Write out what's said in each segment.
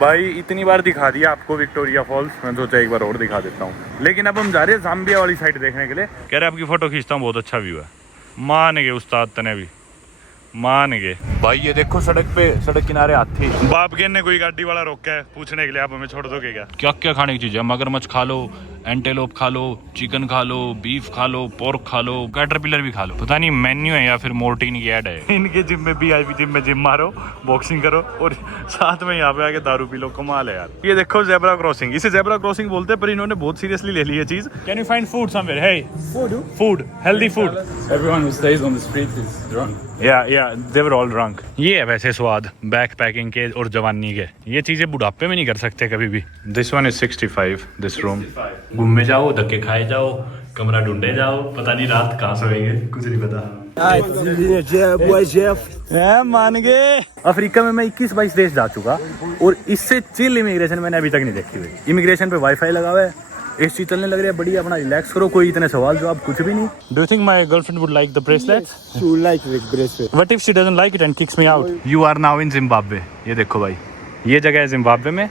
भाई इतनी बार दिखा दिया आपको विक्टोरिया फॉल्स, मैं सोचा एक बार और दिखा देता हूँ। लेकिन अब हम जा रहे हैं जाम्बिया वाली साइड देखने के लिए। कह रहे आपकी फोटो खींचता हूँ, बहुत अच्छा व्यू है। मान गए उस्ताद तने भी, मान गए भाई। ये देखो सड़क किनारे हाथी। बाप के ने कोई गाड़ी वाला रोका है पूछने के लिए, आप हमें छोड़ दोगे क्या? क्या क्या खाने की चीज है? मगरमच्छ खा लो, एंटेलोप खा लो, चिकन खा लो, बीफ खा लो, पोर्क खा लो, कैटरपिलर भी खा लो। पता नहीं मेन्यू है या फिर मोर्टीन की ऐड है। इनके जिम में VIP जिम में जिम मारो, बॉक्सिंग करो और साथ में यहाँ पे आके दारू पी लो। कमाल है यार। ये देखो जेब्रा क्रॉसिंग, इसे जेब्रा क्रॉसिंग बोलते हैं, पर इन्होंने बहुत सीरियसली ले ली है चीज। Can you find food somewhere? Hey food, healthy food. Everyone who stays on the street is drunk. या दे वर ऑल ड्रंक। ये है वैसे स्वाद बैक पैकिंग के और जवानी के। ये चीजें बुढ़ापे में नहीं कर सकते कभी भी। This one is 65, this room. घूमने जाओ, धक्के खाए जाओ, कमरा ढूंढे जाओ, पता नहीं रात कहाँ सोएंगे, कुछ नहीं पता। मान गए। अफ्रीका में मैं 21-22 देश जा चुका और इससे चिल इमिग्रेशन मैंने अभी तक नहीं देखी हुई। इमिग्रेशन पे वाईफाई लगा हुआ है, एसी चलने लग रही है बढ़िया, अपना रिलैक्स करो, कोई इतने सवाल जवाब कुछ भी नहीं। Do you think my girlfriend would like the bracelet? She would like the bracelet. What if she doesn't like it and kicks me out? You are now in Zimbabwe. ये देखो भाई, ये जगह है जिम्बाब्वे में,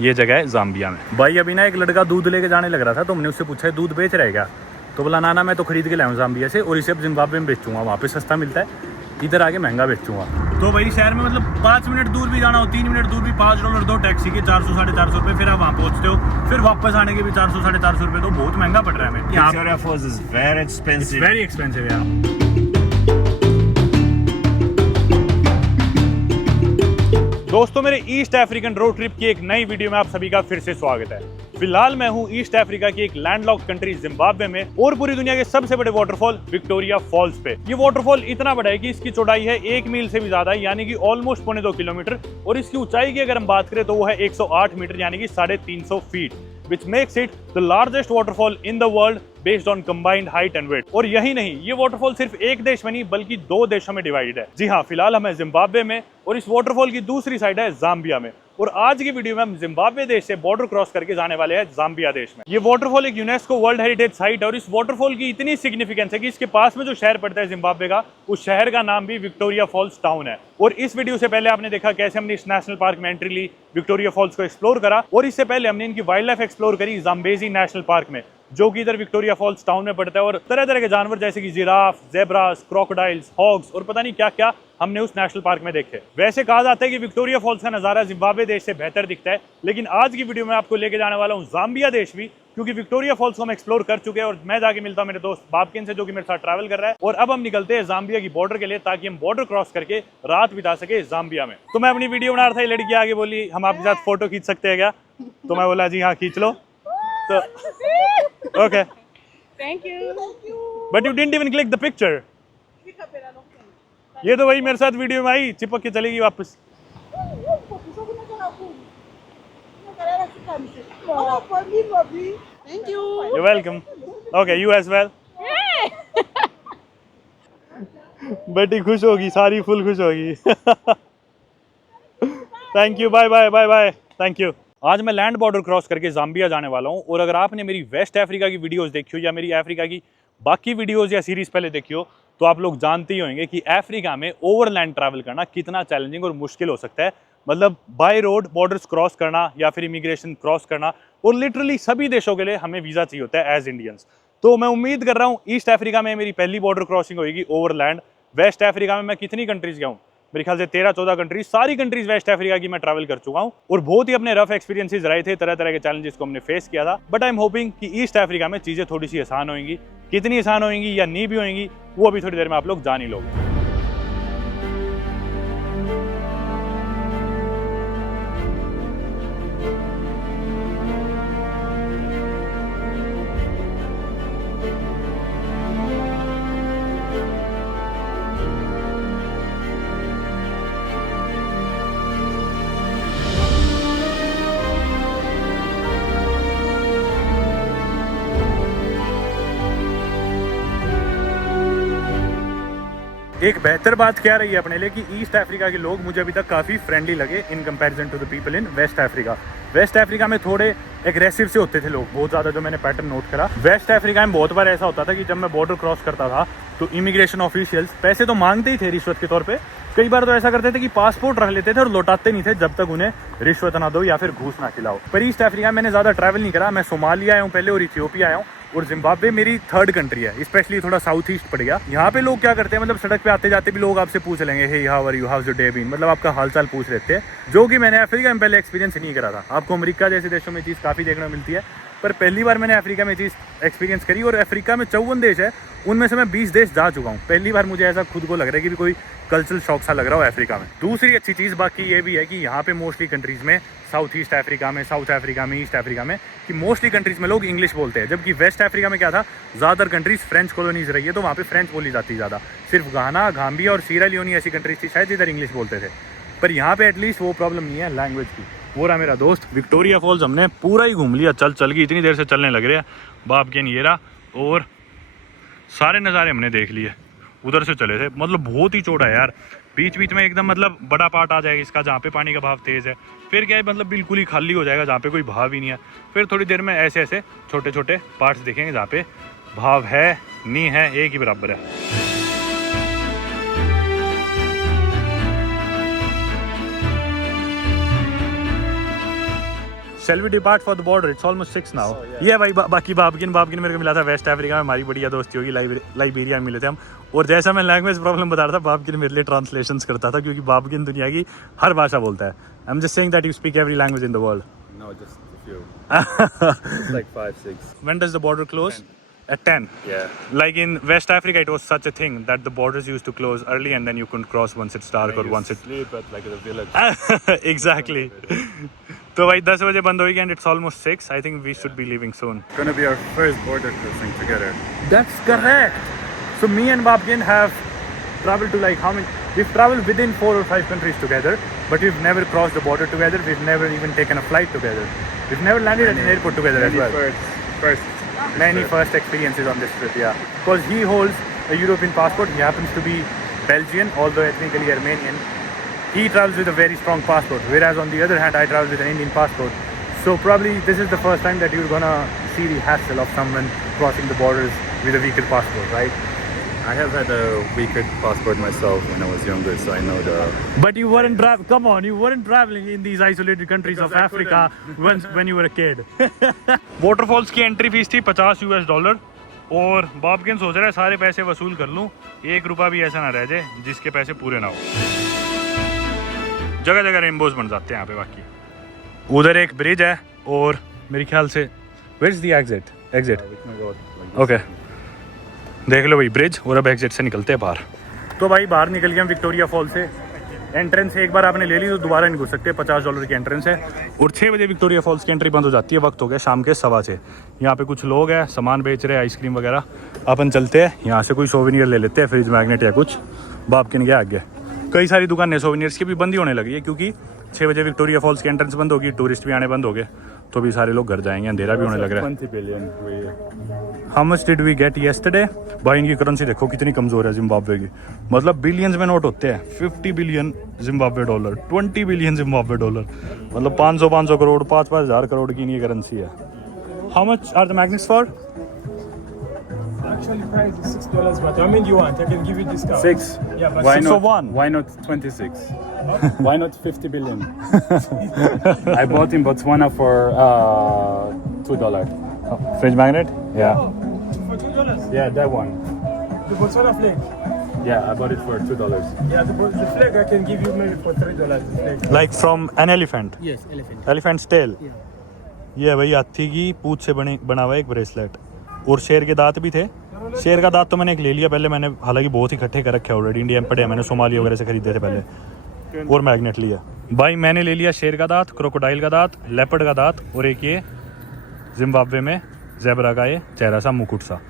ये जगह है जाम्बिया में। भाई अभी ना एक लड़का दूध लेके जाने लग रहा था, तो हमने उससे पूछा है दूध बेच रहे क्या? तो बोला ना मैं तो खरीद के लाऊं जाम्बिया से और इसे अब जिम्बाब्वे में बेचूंगा, वहाँ पे सस्ता मिलता है, इधर आके महंगा बेचूंगा। तो भाई शहर में मतलब 5 मिनट दूर भी जाना हो, 3 मिनट दूर भी $5 दो टैक्सी के, 400-450 रुपये, फिर आप वहाँ पहुँचते हो, फिर वापस आने के भी 400-450 रुपये, तो बहुत महंगा पड़ रहा है हमें। Victoria Falls is very expensive. Very expensive यार। दोस्तों मेरे ईस्ट अफ्रीकन रोड ट्रिप की एक नई वीडियो में आप सभी का फिर से स्वागत है। फिलहाल मैं हूं ईस्ट अफ्रीका की एक लैंडलॉक्ड कंट्री जिम्बाब्वे में और पूरी दुनिया के सबसे बड़े वाटरफॉल विक्टोरिया फॉल्स पे। ये वाटरफॉल इतना बड़ा है कि इसकी चौड़ाई है 1 मील से भी ज्यादा, यानी कि ऑलमोस्ट 2.25 किलोमीटर, और इसकी ऊंचाई की अगर हम बात करें तो वो है 108 मीटर यानी कि 350 feet, which makes it the largest waterfall in the world based on combined height and weight। और यही नहीं, ये वाटरफॉल सिर्फ एक देश में नहीं बल्कि 2 देशों में डिवाइडेड है। जी हाँ, फिलहाल हम हैं जिम्बाब्वे में और इस वाटरफॉल की दूसरी साइड है जाम्बिया में। और आज की वीडियो में हम जिम्बाब्वे देश से बॉर्डर क्रॉस करके जाने वाले हैं जाम्बिया देश में। ये वाटरफॉल एक यूनेस्को वर्ल्ड हेरिटेज साइट है और इस वाटरफॉल की इतनी सिग्निफिकेंस है कि इसके पास में जो शहर पड़ता है जिम्बाब्वे का, उस शहर का नाम भी विक्टोरिया फॉल्स टाउन है। और इस वीडियो से पहले आपने देखा कैसे हमने इस नेशनल पार्क में एंट्री ली, विक्टोरिया फॉल्स को एक्सप्लोर करा, और इससे पहले हमने इनकी वाइल्ड लाइफ एक्सप्लोर करी जाम्बेजी नेशनल पार्क में, जो कि इधर विक्टोरिया फॉल्स टाउन में पड़ता है। और तरह तरह के जानवर जैसे कि जिराफ, जेब्रास, क्रोकोडाइल्स, हॉग्स और पता नहीं क्या क्या हमने उस नेशनल पार्क में देखे। वैसे कहा जाता है कि विक्टोरिया फॉल्स का नजारा जिम्बाब्वे देश से बेहतर दिखता है, लेकिन आज की वीडियो में आपको लेके जाने वाला हूँ जाम्बिया देश भी, क्योंकि विक्टोरिया फॉल्स को हम एक्सप्लोर कर चुके हैं। और मैं जाके मिलता हूँ मेरे दोस्त बाबकिन से, जो कि मेरे साथ ट्रैवल कर रहा है, और अब हम निकलते हैं जाम्बिया की बॉर्डर के लिए, ताकि हम बॉर्डर क्रॉस करके रात बिता सके जाम्बिया में। तो मैं अपनी वीडियो बना रहा था, ये लड़की आगे बोली हम आपके साथ फोटो खींच सकते हैं क्या? तो मैं बोला जी हाँ खींच लो। तो okay, Thank you. But you didn't even click the picture. ये तो वही मेरे साथ वीडियो में आई, चिपक के चलेगी वापस। Thank you. You're welcome. Okay, you as well. बेटी खुश होगी, सारी फुल खुश होगी। Thank you, bye bye bye bye, thank you. आज मैं लैंड बॉर्डर क्रॉस करके जाम्बिया जाने वाला हूँ। और अगर आपने मेरी वेस्ट अफ्रीका की वीडियोस देखी हो या मेरी अफ्रीका की बाकी वीडियोस या सीरीज पहले देखी हो, तो आप लोग जानते ही होंगे कि अफ्रीका में ओवरलैंड ट्रैवल करना कितना चैलेंजिंग और मुश्किल हो सकता है। मतलब बाय रोड बॉर्डर्स क्रॉस करना या फिर इमिग्रेशन क्रॉस करना, और लिटरली सभी देशों के लिए हमें वीज़ा चाहिए होता है एज इंडियंस। तो मैं उम्मीद कर रहा हूँ ईस्ट अफ्रीका में मेरी पहली बॉर्डर क्रॉसिंग होगी ओवरलैंड। वेस्ट अफ्रीका में मैं कितनी कंट्रीज गया हूँ, मेरे ख्याल से 13-14 कंट्रीज, सारी कंट्रीज वेस्ट अफ्रीका की मैं ट्रैवल कर चुका हूँ, और बहुत ही अपने रफ एक्सपीरियंसेस रहे थे, तरह तरह के चैलेंजेस को हमने फेस किया था। बट आई एम होपिंग कि ईस्ट अफ्रीका में चीज़ें थोड़ी सी आसान होंगी। कितनी आसान होंगी या नहीं भी होंगी, वो अभी थोड़ी देर में आप लोग जान ही लोगे। एक बेहतर बात क्या रही है अपने लिए कि ईस्ट अफ्रीका के लोग मुझे अभी तक काफ़ी फ्रेंडली लगे in comparison to the people in West Africa. West Africa में थोड़े एग्रेसिव से होते थे लोग बहुत ज़्यादा, जो मैंने पैटर्न नोट करा। वेस्ट अफ्रीका में बहुत बार ऐसा होता था कि जब मैं बॉर्डर क्रॉस करता था तो इमिग्रेशन ऑफिशियल्स पैसे तो मांगते ही थे रिश्वत के तौर पे, कई बार तो ऐसा करते थे कि पासपोर्ट रख लेते थे और लौटाते नहीं थे जब तक उन्हें रिश्वत ना दो या फिर घूस ना खिलाओ। पर ईस्ट अफ्रीका में मैंने ज़्यादा ट्रैवल नहीं करा। मैं सोमालिया आया हूँ पहले और इथियोपिया आया हूँ, और जिम्बाब्वे मेरी थर्ड कंट्री है, स्पेशली थोड़ा साउथ ईस्ट पड़ गया। यहाँ पे लोग क्या करते हैं, मतलब सड़क पे आते जाते भी लोग आपसे पूछ लेंगे, hey how are you, how's your day been, मतलब आपका हालचाल पूछ लेते हैं, जो कि मैंने अफ्रीका में पहले एक्सपीरियंस नहीं करा था। आपको अमेरिका जैसे देशों में चीज़ काफ़ी देखने को मिलती है, पर पहली बार मैंने अफ्रीका में चीज़ एक्सपीरियंस करी। और अफ्रीका में 54 देश है, उनमें से मैं 20 देश जा चुका हूँ। पहली बार मुझे ऐसा खुद को लग रहा है कि भी कोई कल्चरल शॉक सा लग रहा हो अफ्रीका में। दूसरी अच्छी चीज़ बाकी ये भी है कि यहाँ पे मोस्टली कंट्रीज़ में, साउथ ईस्ट अफ्रीका में, साउथ अफ्रीका में, ईस्ट अफ्रीका में, कि मोस्टली कंट्रीज़ में लोग इंग्लिश बोलते हैं। जबकि वेस्ट अफ्रीका में क्या था, ज़्यादातर कंट्रीज़ फ्रेंच कॉलोनीज रही है, तो वहाँ पे फ्रेंच बोली जाती है ज़्यादा। सिर्फ गाना, गाम्बिया और सीरा लियोनी ऐसी कंट्रीज थी शायद जिधर इंग्लिश बोलते थे। पर यहाँ पे एटलीस्ट वो प्रॉब्लम नहीं है लैंग्वेज की। वो रहा मेरा दोस्त विक्टोरिया फॉल्स, हमने पूरा ही घूम लिया चल के, इतनी देर से चलने लग रहे हैं। बाप के ये रहा, और सारे नज़ारे हमने देख लिए। उधर से चले थे, मतलब बहुत ही चौड़ा है यार, बीच बीच में एकदम मतलब बड़ा पार्ट आ जाएगा इसका जहाँ पे पानी का बहाव तेज़ है। फिर क्या है, मतलब बिल्कुल ही खाली हो जाएगा जहाँ पे कोई बहाव ही नहीं है। फिर थोड़ी देर में ऐसे ऐसे छोटे छोटे पार्ट्स देखेंगे जहाँ पे बहाव है नहीं है, एक ही बराबर है। Shall we depart for the border? It's almost 6 now. ये भाई बाकी बाबकिन मेरे को मिला था वेस्ट अफ्रीका में, हमारी बढ़िया दोस्ती होगी। लाइबेरिया में मिले थे हम, और जैसा मैं लैंग्वेज प्रॉब्लम बता रहा था, बाबकिन मेरे लिए ट्रांसलेशंस करता था, क्योंकि बाबकिन दुनिया की हर भाषा बोलता है। I am just saying that you speak every language in the world. No, just a few. It's like 5, 6. When does the border close? 10. At 10. Yeah. Like in West Africa, it was such a thing that the borders used to close early, and then you couldn't cross once it's dark or once it's sleep at like the village. exactly. तो भाई 10 बजे बंद होगी, and it's almost 6. I think we should be leaving soon. It's gonna be our first border crossing together. That's correct. So me and Babgin have traveled to like how many? We've traveled within 4 or 5 countries together, but we've never crossed the border together. We've never even taken a flight together. We've never landed at an airport together as well. Many first experiences on this trip, yeah. Because he holds a European passport. He happens to be Belgian, although ethnically Armenian. He travels with a very strong passport, whereas on the other hand, I travel with an Indian passport. So probably this is the first time that you're gonna see the hassle of someone crossing the borders with a weaker passport, right? I have had a weaker passport myself when I was younger, so I know the. But you weren't come on, you weren't traveling in these isolated countries of Africa when you were a kid. Waterfalls की entry fees थी $50, और बाबकिन सोच रहा है सारे पैसे वसूल कर लूँ, 1 रुपया भी ऐसा ना रह जाए जिसके पैसे पूरे ना हो। जगह जगह रेनबोज बन जाते हैं यहाँ पे। बाकी उधर एक ब्रिज है, और मेरे ख्याल से where's the exit? ओके, देख लो भाई ब्रिज, और अब एग्जिट से निकलते हैं बाहर। तो भाई बाहर निकल गए हम विक्टोरिया फॉल से। एंट्रेंस एक बार आपने ले ली तो दोबारा नहीं घुस सकते, $50 की एंट्रेंस है। और 6 बजे विक्टोरिया फॉल्स की एंट्री बंद हो जाती है। वक्त हो गया शाम के 6:15। यहाँ पे कुछ लोग हैं, सामान बेच रहे हैं, आइसक्रीम वगैरह। अपन चलते हैं यहाँ से, कोई सोवेनियर ले लेते हैं, फ्रिज मैग्नेट या कुछ। बाबकिन गया आगे। कई सारी दुकानें सोवेनियर्स की भी बंद ही होने लगी है, क्योंकि 6 बजे विक्टोरिया फॉल्स की एंट्रेंस बंद होगी, टूरिस्ट भी आने बंद हो गए, तो भी सारे लोग घर जाएंगे, अंधेरा भी होने लग रहा है। 20 billion. How much did we get yesterday? भाई इनकी करेंसी देखो कितनी कमज़ोर है जिम्बाब्वे की, मतलब बिलियंस में नोट होते हैं। 50 billion Zimbabwe dollar, 20 billion Zimbabwe dollar, मतलब 500 करोड़, 5-5 हज़ार करोड़ की इनकी करेंसी है। How much are the magnets for? Actually, price is $6, but how many do you want? I can give you discount. 6. Yeah, but Why 6 not? of one. Why not 26? Why not 50 billion? I bought in Botswana for $2. Fridge magnet? या for $2. Yeah, that one. The Botswana flag. Yeah, I bought it for $2. Yeah, the flag I can give you maybe for $3. The flag. Like from an elephant? Yes, elephant. Elephant's tail? ये भाई हाथी की पूंछ से बना हुआ एक bracelet, और शेर के दांत भी थे। शेर का दांत तो मैंने एक ले लिया पहले, मैंने हालांकि बहुत ही इकट्ठे कर रखे ऑलरेडी, इंडिया में पड़े हैं, मैंने सोमालिया वगैरह से खरीदे थे पहले, और मैग्नेट लिया। भाई मैंने ले लिया शेर का दांत, क्रोकोडाइल का दांत, लेपर्ड का दांत, और एक ये जिम्बाब्वे में ज़ेबरा का ये चेहरा सा, मुकुट सा,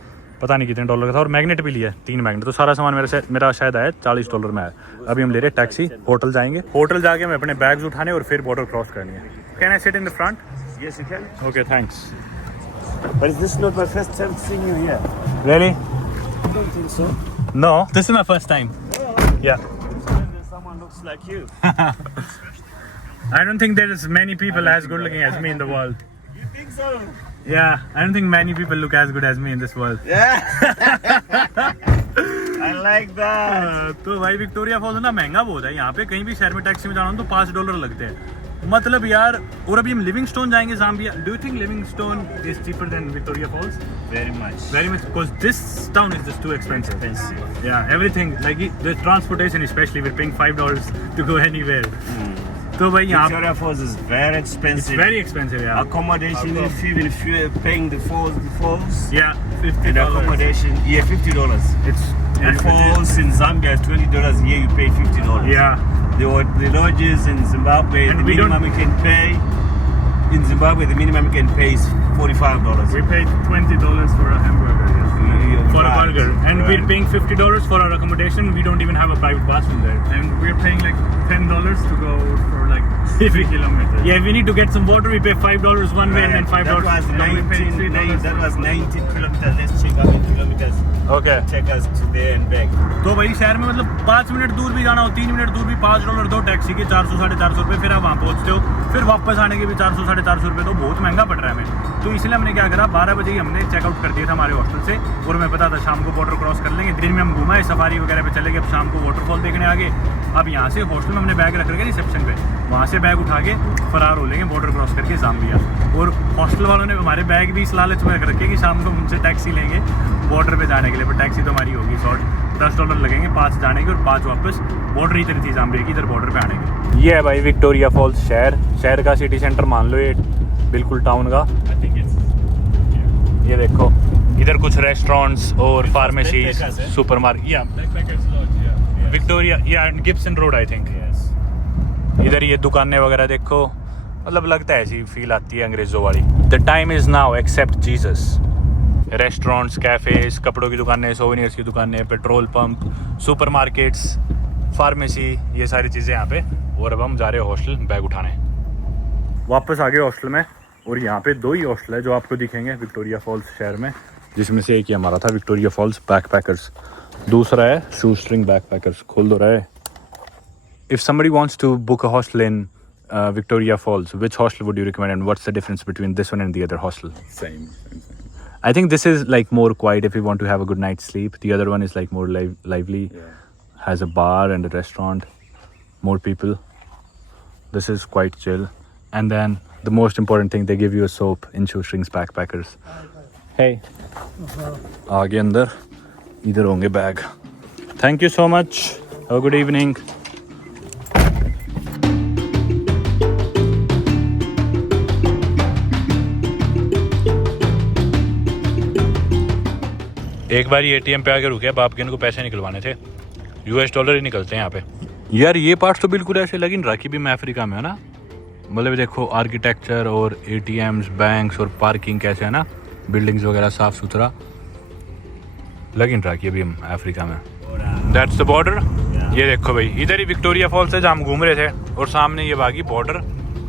पता नहीं कितने डॉलर का था, और मैग्नेट भी लिया 3 मैग्नेट। तो सारा सामान मेरा शायद आया $40 में आया। अभी हम ले रहे टैक्सी, होटल जाएंगे, होटल जाके मैं अपने बैग्स उठाने और फिर बॉर्डर क्रॉस करनी है। Can I sit in the front? Yes, you can. Okay thanks. But is this not my first time seeing you here? Really? I don't think so. No, this is my first time. Yeah. Someone looks like you. I don't think there's many people as good looking as me in the world. You think so? Yeah, I don't think many people look as good as me in this world. Yeah. I like that. तो भाई Victoria false ना महंगा बहुत है, यहाँ पे कहीं भी शहर में टैक्सी में जाना हो तो $5 लगते हैं, मतलब यार। और अभी हम लिविंगस्टोन जाएंगे Zambia. Do you think Livingstone is cheaper than Victoria Falls? Very much. Very much, because this town is just too expensive. Yeah, everything, like the transportation especially, we're paying $5 to go anywhere. तो भाई यहाँ Victoria Falls is very it's expensive. very expensive, yeah. Accommodation, if you're paying the falls, Yeah, and $50. accommodation, yeah, $50. It's The falls in Zambia is $20. Here you pay $50. Yeah, The lodges in Zimbabwe, And the we don't- minimum you can pay in Zimbabwe, the minimum you can pay is $45. we paid $20 for a hamburger. Yes. For a Right, burger, and we're right. paying $50 for our accommodation. We don't even have a private bathroom there, and we're paying like $10 to go for like 50 kilometers. Yeah, we need to get some water. We pay $5 one way and then $5. That was Now we pay 19 $3. that was 19 kilometers. Let's check how many kilometers Okay. take us to there and back. तो भाई शहर में मतलब 5 minute दूर भी जाना हो, 3 minute दूर भी $5 दो टैक्सी के, 400 450 रुपये, फिर आप वहाँ पहुँचते हो, फिर वापस आने के भी 400 450 रुपये, तो बहुत महंगा पड़ रहा है हमें। तो इसलिए हमने क्या करा, 12 बजे ही हमने चेकआउट कर दिया था हमारे हॉस्टल से, और हमें पता था शाम को बॉर्डर क्रॉस कर लेंगे। दिन में हम घुमाए, सफारी वगैरह पे चले गए, अब शाम को वाटरफॉल देखने आ गए। अब यहाँ से हॉस्टल में हमने बैग रख रखे रिसेप्शन पे, वहाँ से बैग उठा के फरार हो लेंगे बॉर्डर क्रॉस करके ज़ाम्बिया। और हॉस्टल वालों ने हमारे बैग भी इस लालच में रख रखे कि शाम को उनसे टैक्सी लेंगे बॉर्डर पे जाने के लिए, पर टैक्सी तो हमारी होगी शॉर्ट, $10 लगेंगे, 5 जाने के और 5 वापस। बॉर्डर इधर थी ज़ाम्बिया की, इधर बॉर्डर पे आने के। ये है भाई विक्टोरिया फॉल्स शहर का सिटी सेंटर मान लो, ये बिल्कुल टाउन का। ये देखो इधर कुछ रेस्टोरेंट्स और फार्मेसीज, सुपर मार्केट, या विक्टोरिया, या गिब्सन रोड आई थिंक। इधर ये दुकानें वगैरह देखो, मतलब लगता है ऐसी फील आती है अंग्रेज़ों वाली। The time is now accept Jesus. Restaurants, cafes, कपड़ों की दुकानें, सोवेनियर्स की दुकानें, petrol pump, supermarkets, pharmacy, ये सारी चीज़ें यहाँ पे। और अब हम जा रहे हैं हॉस्टल बैग उठाने। वापस आ गए हॉस्टल में, और यहाँ पे 2 ही हॉस्टल है जो आपको दिखेंगे विक्टोरिया फॉल्स शहर में, जिसमें से एक ही हमारा था, विक्टोरिया फॉल्स बैकपैकर्स। दूसरा है शू स्ट्रिंग बैकपैकर्स। खोल दो रहा है। If somebody wants to book a hostel in Victoria Falls, which hostel would you recommend, and what's the difference between this one and the other hostel? Same. I think this is like more quiet if you want to have a good night's sleep. The other one is like more lively, has a bar and a restaurant, more people. This is quite chill. And then the most important thing, they give you a soap in Shoestrings Backpackers. Hey. आगे अंदर इधर होंगे bag. Thank you so much. Have a good evening. एक बार ATM पे आके रुके, बाप के इनको पैसे निकलवाने थे, $US ही निकलते हैं यहाँ पे। यार ये पार्ट तो बिल्कुल ऐसे लग नहीं रहा कि भी मैं अफ्रीका में है ना, मतलब देखो आर्किटेक्चर और एटीएम्स, बैंक्स और पार्किंग कैसे है ना, बिल्डिंग्स वगैरह साफ सुथरा लग नहीं रहा कि अभी हम अफ्रीका में। That's the border. ये देखो भाई, इधर ही विक्टोरिया फॉल्स है जहाँ हम घूम रहे थे, और सामने ये बागी बॉर्डर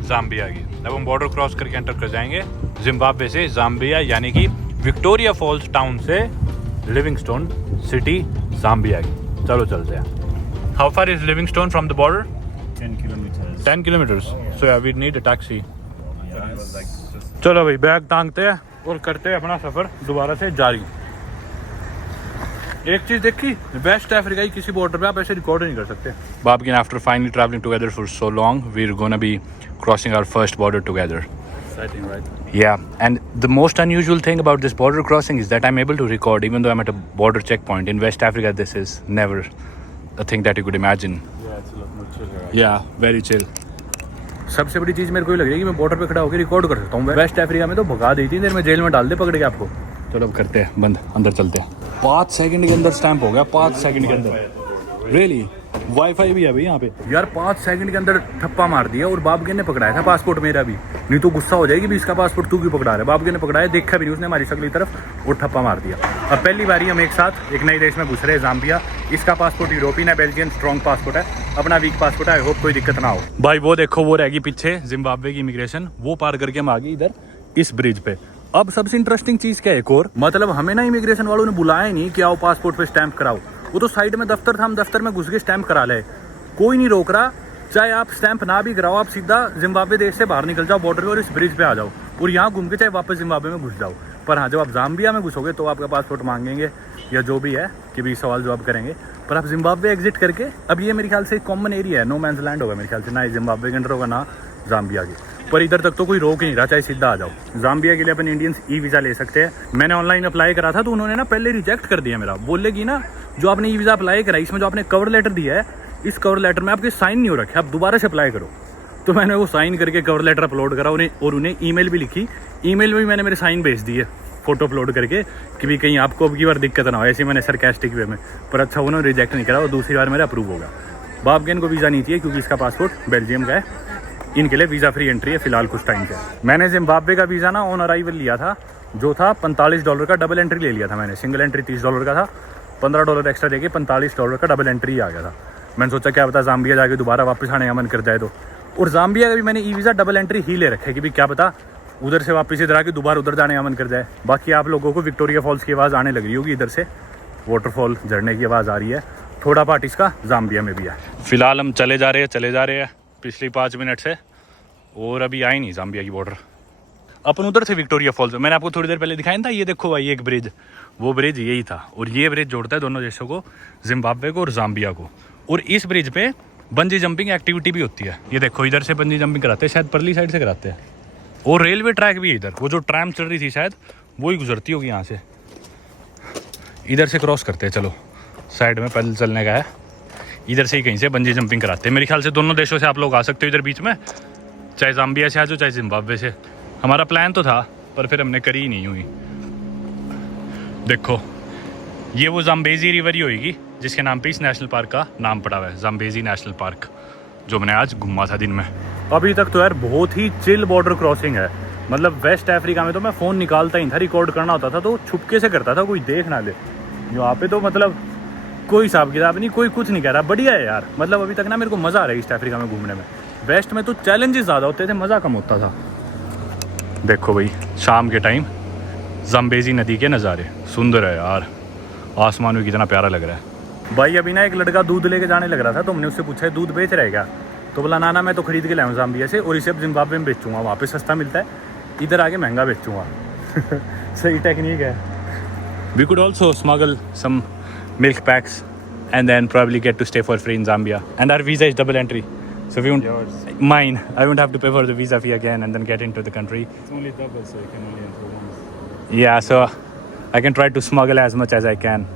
ज़ाम्बिया की। अब हम बॉर्डर क्रॉस करके एंटर कर जाएंगे जिम्बाब्वे से ज़ाम्बिया, यानी कि विक्टोरिया फॉल्स टाउन से लिविंगस्टोन सिटी ज़ाम्बिया की। चलो चलते हैं। How far is Livingstone from the border? 10 kilometers. 10 kilometers. So yeah, we need a taxi. चलो भाई बैग टांगते हैं और करते हैं अपना सफर दोबारा से जारी। एक चीज देखी, वेस्ट अफ्रीका की किसी बॉर्डर पे आप ऐसे रिकॉर्ड नहीं कर सकते। Babken after finally travelling together for so long, we are gonna be crossing our first border together. Exciting, right? Yeah, and the most unusual thing about this border crossing is that I'm able to record even though I'm at a border checkpoint. In West Africa, this is never a thing that you could imagine. Yeah, it's a lot more chill here. Yeah, very chill. सबसे बड़ी चीज़ मेरे को ये लग रही है कि मैं बॉर्डर पे खड़ा होकर रिकॉर्ड कर सकता हूँ। वेस्ट अफ्रीका में तो भगा देती देर में जेल में डाल दे पकड़ के आपको। चलो अब करते हैं बंद, अंदर चलते हैं। 5 सेकंड के अंदर स्टैंप हो गया, 5 सेकंड के अंदर। रियली वाईफाई भी है भाई यहाँ पे। यार 5 सेकंड के अंदर ठप्पा मार दिया, और बाप ने पकड़ाया था पासपोर्ट मेरा भी, नहीं तो गुस्सा हो जाएगी भी इसका पासपोर्ट तू क्यों पकड़ा रहा है। बाप ने पकड़ाया, देखा भी नहीं उसने हमारी शक्ल की तरफ, और ठप्पा मार दिया। अब पहली बारी हम एक साथ एक नए देश में घुस रहे हैं, ज़ाम्बिया। इसका पासपोर्ट यूरोपियन है, बेल्जियन स्ट्रॉन्ग पासपोर्ट है, अपना वीक पासपोर्ट है। आई होप कोई दिक्कत ना हो। भाई वो देखो, वो रहेगी पीछे जिम्बाब्वे की इमिग्रेशन, वो पार करके हम आ गए इधर इस ब्रिज पे। अब सबसे इंटरेस्टिंग चीज क्या है एक और, मतलब हमें ना इमिग्रेशन वालों ने बुलाया नहीं कि आओ पासपोर्ट पे स्टैंप कराओ। वो तो साइड में दफ्तर था, हम दफ्तर में घुस के स्टैंप करा ले, कोई नहीं रोक रहा। चाहे आप स्टैंप ना भी कराओ, आप सीधा जिम्बाब्वे देश से बाहर निकल जाओ बॉर्डर पे और इस ब्रिज पे आ जाओ, और यहाँ घूम के चाहे वापस जिम्बाब्वे में घुस जाओ। पर हाँ, जब आप जाम्बिया में घुसोगे तो आपका पासपोर्ट मांगेंगे या जो भी है कि भी सवाल जो आप करेंगे। पर आप जिम्बाब्वे एग्जिट करके, अब ये मेरे ख्याल से एक कॉमन एरिया है, नो मैंस लैंड होगा मेरे ख्याल से, ना जिम्बाब्वे के अंडर होगा ना जाम्बिया के, पर इधर तक तो कोई रोक ही नहीं रहा, चाहे सीधा आ जाओ। जाम्बिया के लिए अपन इंडियंस ई वीज़ा ले सकते हैं। मैंने ऑनलाइन अप्लाई करा था तो उन्होंने ना पहले रिजेक्ट कर दिया मेरा, बोले कि ना जो आपने ई वीज़ा अप्लाई करा इसमें जो आपने कवर लेटर दिया है, इस कवर लेटर में आपके साइन नहीं हो रखे, आप दोबारा से अप्लाई करो। तो मैंने वो साइन करके कवर लेटर अपलोड करा उन्हें, और उन्हें ईमेल भी लिखी, ईमेल में भी मैंने मेरे साइन भेज दिए फोटो अपलोड करके कि भी कहीं आपको अब की बार दिक्कत ना हो, ऐसे मैंने सरकास्टिक वे में। पर अच्छा उन्होंने रिजेक्ट नहीं करा और दूसरी बार मेरा अप्रूव होगा। बाप के इनको वीज़ा नहीं चाहिए क्योंकि इसका पासपोर्ट बेल्जियम का है, इनके लिए वीज़ा फ्री एंट्री है फिलहाल कुछ टाइम से। मैंने जिम्बाब्वे का वीज़ा ना ऑन अराइवल लिया था, जो था $45 का, डबल एंट्री ले लिया था मैंने। सिंगल एंट्री $30 का था, $15 एक्स्ट्रा देके $45 का डबल एंट्री आ गया था। मैंने सोचा क्या पता जाम्बिया जाके दोबारा वापस आने का मन कर जाए तो। और जाम्बिया का भी मैंने ई वीज़ा डबल एंट्री ही ले रखा है कि भी क्या पता उधर से वापस इधर आके दोबारा उधर जाने का मन कर जाए। बाकी आप लोगों को विक्टोरिया फॉल्स की आवाज़ आने लग रही होगी, इधर से वाटरफॉल झरने की आवाज़ आ रही है, थोड़ा पार्ट इसका जाम्बिया में भी है। फिलहाल हम चले जा रहे हैं पिछली 5 मिनट से, और अभी आई नहीं जाम्बिया की बॉर्डर। अपन उधर से विक्टोरिया फॉल्स, मैंने आपको थोड़ी देर पहले दिखाया था, ये देखो भाई एक ब्रिज, वो ब्रिज यही था, और ये ब्रिज जोड़ता है दोनों देशों को, जिम्बाब्वे को और जाम्बिया को। और इस ब्रिज पे बंजी जंपिंग एक्टिविटी भी होती है, ये देखो इधर से बंजी जंपिंग कराते हैं, शायद परली साइड से कराते हैं। और रेलवे ट्रैक भी है इधर, वो जो ट्रैम चल रही थी शायद वो ही गुजरती होगी यहाँ से, इधर से क्रॉस करते हैं। चलो साइड में पैदल चलने का है, इधर से ही कहीं से बंजी जंपिंग कराते हैं। मेरे ख्याल से दोनों देशों से आप लोग आ सकते हो इधर बीच में, चाहे जाम्बिया से आ जाओ चाहे जिम्बाब्वे से। हमारा प्लान तो था पर फिर हमने करी ही नहीं हुई। देखो ये वो जाम्बेजी रिवर ही होगी जिसके नाम पे इस नेशनल पार्क का नाम पड़ा हुआ है, जाम्बेजी नेशनल पार्क, जो मैंने आज घूमा था दिन में। अभी तक तो यार बहुत ही चिल बॉर्डर क्रॉसिंग है, मतलब वेस्ट अफ्रीका में तो मैं फ़ोन निकालता ही था, रिकॉर्ड करना होता था तो छुपके से करता था, कोई देख ना ले। यहाँ पे तो मतलब कोई हिसाब किताब नहीं, कोई कुछ नहीं कह रहा, बढ़िया है यार। मतलब अभी तक ना मेरे को मज़ा आ रहा है ईस्ट अफ्रीका में घूमने में। वेस्ट में तो चैलेंजेस ज़्यादा होते थे, मज़ा कम होता था। देखो भाई शाम के टाइम जाम्बेजी नदी के नज़ारे सुंदर है यार, आसमान भी कितना प्यारा लग रहा है। भाई अभी ना एक लड़का दूध लेके जाने लग रहा था तो हमने उससे पूछा दूध बेच रहे क्या, तो बोला ना मैं तो खरीद के लाऊँ जाम्बिया से, और इसे अब जिम्बाब्वे में बेचूंगा, वहाँ पे सस्ता मिलता है, इधर आके महंगा बेचूंगा। सही टेक्निक है। We could also smuggle some milk packs and then probably get to stay for free in Zambia. And our visa is double entry. So we won't, mine, I won't have to pay for the visa fee again and then get into the country. It's only double, so you can only enter once. Yeah, so I can try to smuggle as much as I can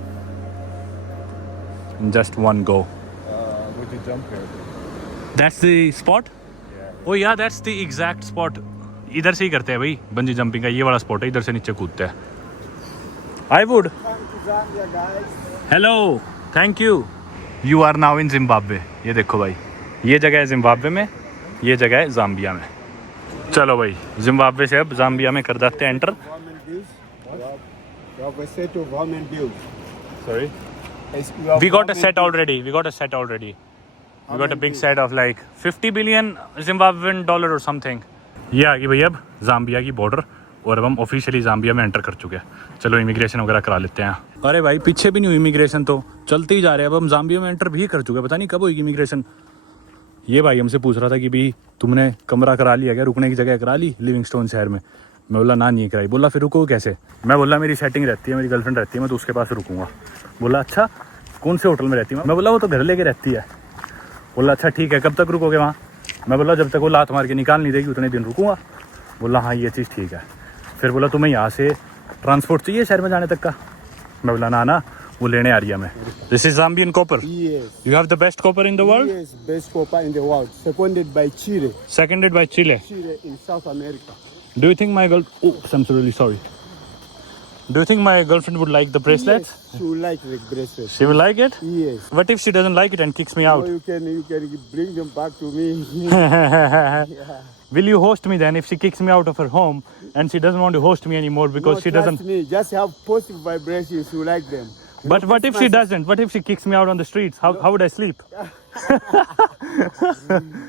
in just one go. Would you jump here? That's the spot? Yeah. Oh yeah, that's the exact spot. इधर से ही करते हैं भाई bungee jumping का, ये वाला spot है, इधर से नीचे कूदते हैं। I would. Hello. Thank you. You are now in Zimbabwe. ये देखो भाई, ये जगह है जिम्बाब्वे में, ये जगह है जाम्बिया में। चलो भाई जिम्बाब्वे से अब जाम्बिया में कर देते हैं enter. Sorry. We got a set already. We got a big set of like 50 billion Zimbabwean dollar or something. ये आ गई भाई अब जाम्बिया की बॉर्डर, और अब हम ऑफिशियली जाम्बिया में एंटर कर चुके हैं। चलो इमिग्रेशन वगैरह करा लेते हैं। अरे भाई पीछे भी नहीं हुई इमिग्रेशन, तो चलते ही जा रहे हैं। अब हम जाम्बिया में एंटर भी कर चुके हैं, पता नहीं कब होगी इमिग्रेशन। ये भाई हमसे पूछ रहा था कि भाई तुमने कमरा करा लिया क्या, रुकने की जगह करा ली लिविंगस्टोन शहर में। मैं बोला ना नहीं कराई। बोला फिर रुको कैसे। मैं बोला मेरी सेटिंग रहती है, मेरी गर्लफ्रेंड रहती है, मैं तो उसके पास रुकूंगा। बोला अच्छा कौन से होटल में रहती है। मैं बोला वो तो घर लेके रहती है। बोला अच्छा ठीक है, कब तक रुकोगे वहाँ। मैं बोला जब तक वो लात मार के निकाल नहीं देगी उतने दिन रुकूंगा। बोला हाँ ये चीज़ ठीक है। फिर बोला तुम्हें यहाँ से ट्रांसपोर्ट चाहिए शहर में जाने तक का। मैं बोला ना वो लेने आ रही है मैं। This is Zambian copper. Yes. You have the best copper in the world? Yes, best copper in the world. Seconded by Chile. Seconded by Chile. Chile in South America. Do you think my girl... Oh, I'm so really sorry. Do you think my girlfriend would like the bracelets? Yes, she will like the bracelets. She will like it? Yes. What if she doesn't like it and kicks me out? So you can bring them back to me. Yeah. Will you host me then if she kicks me out of her home and she doesn't want to host me anymore because No, she trust doesn't... me, just have positive vibrations. You like them. But what if she doesn't? What if she kicks me out on the streets? How would I sleep?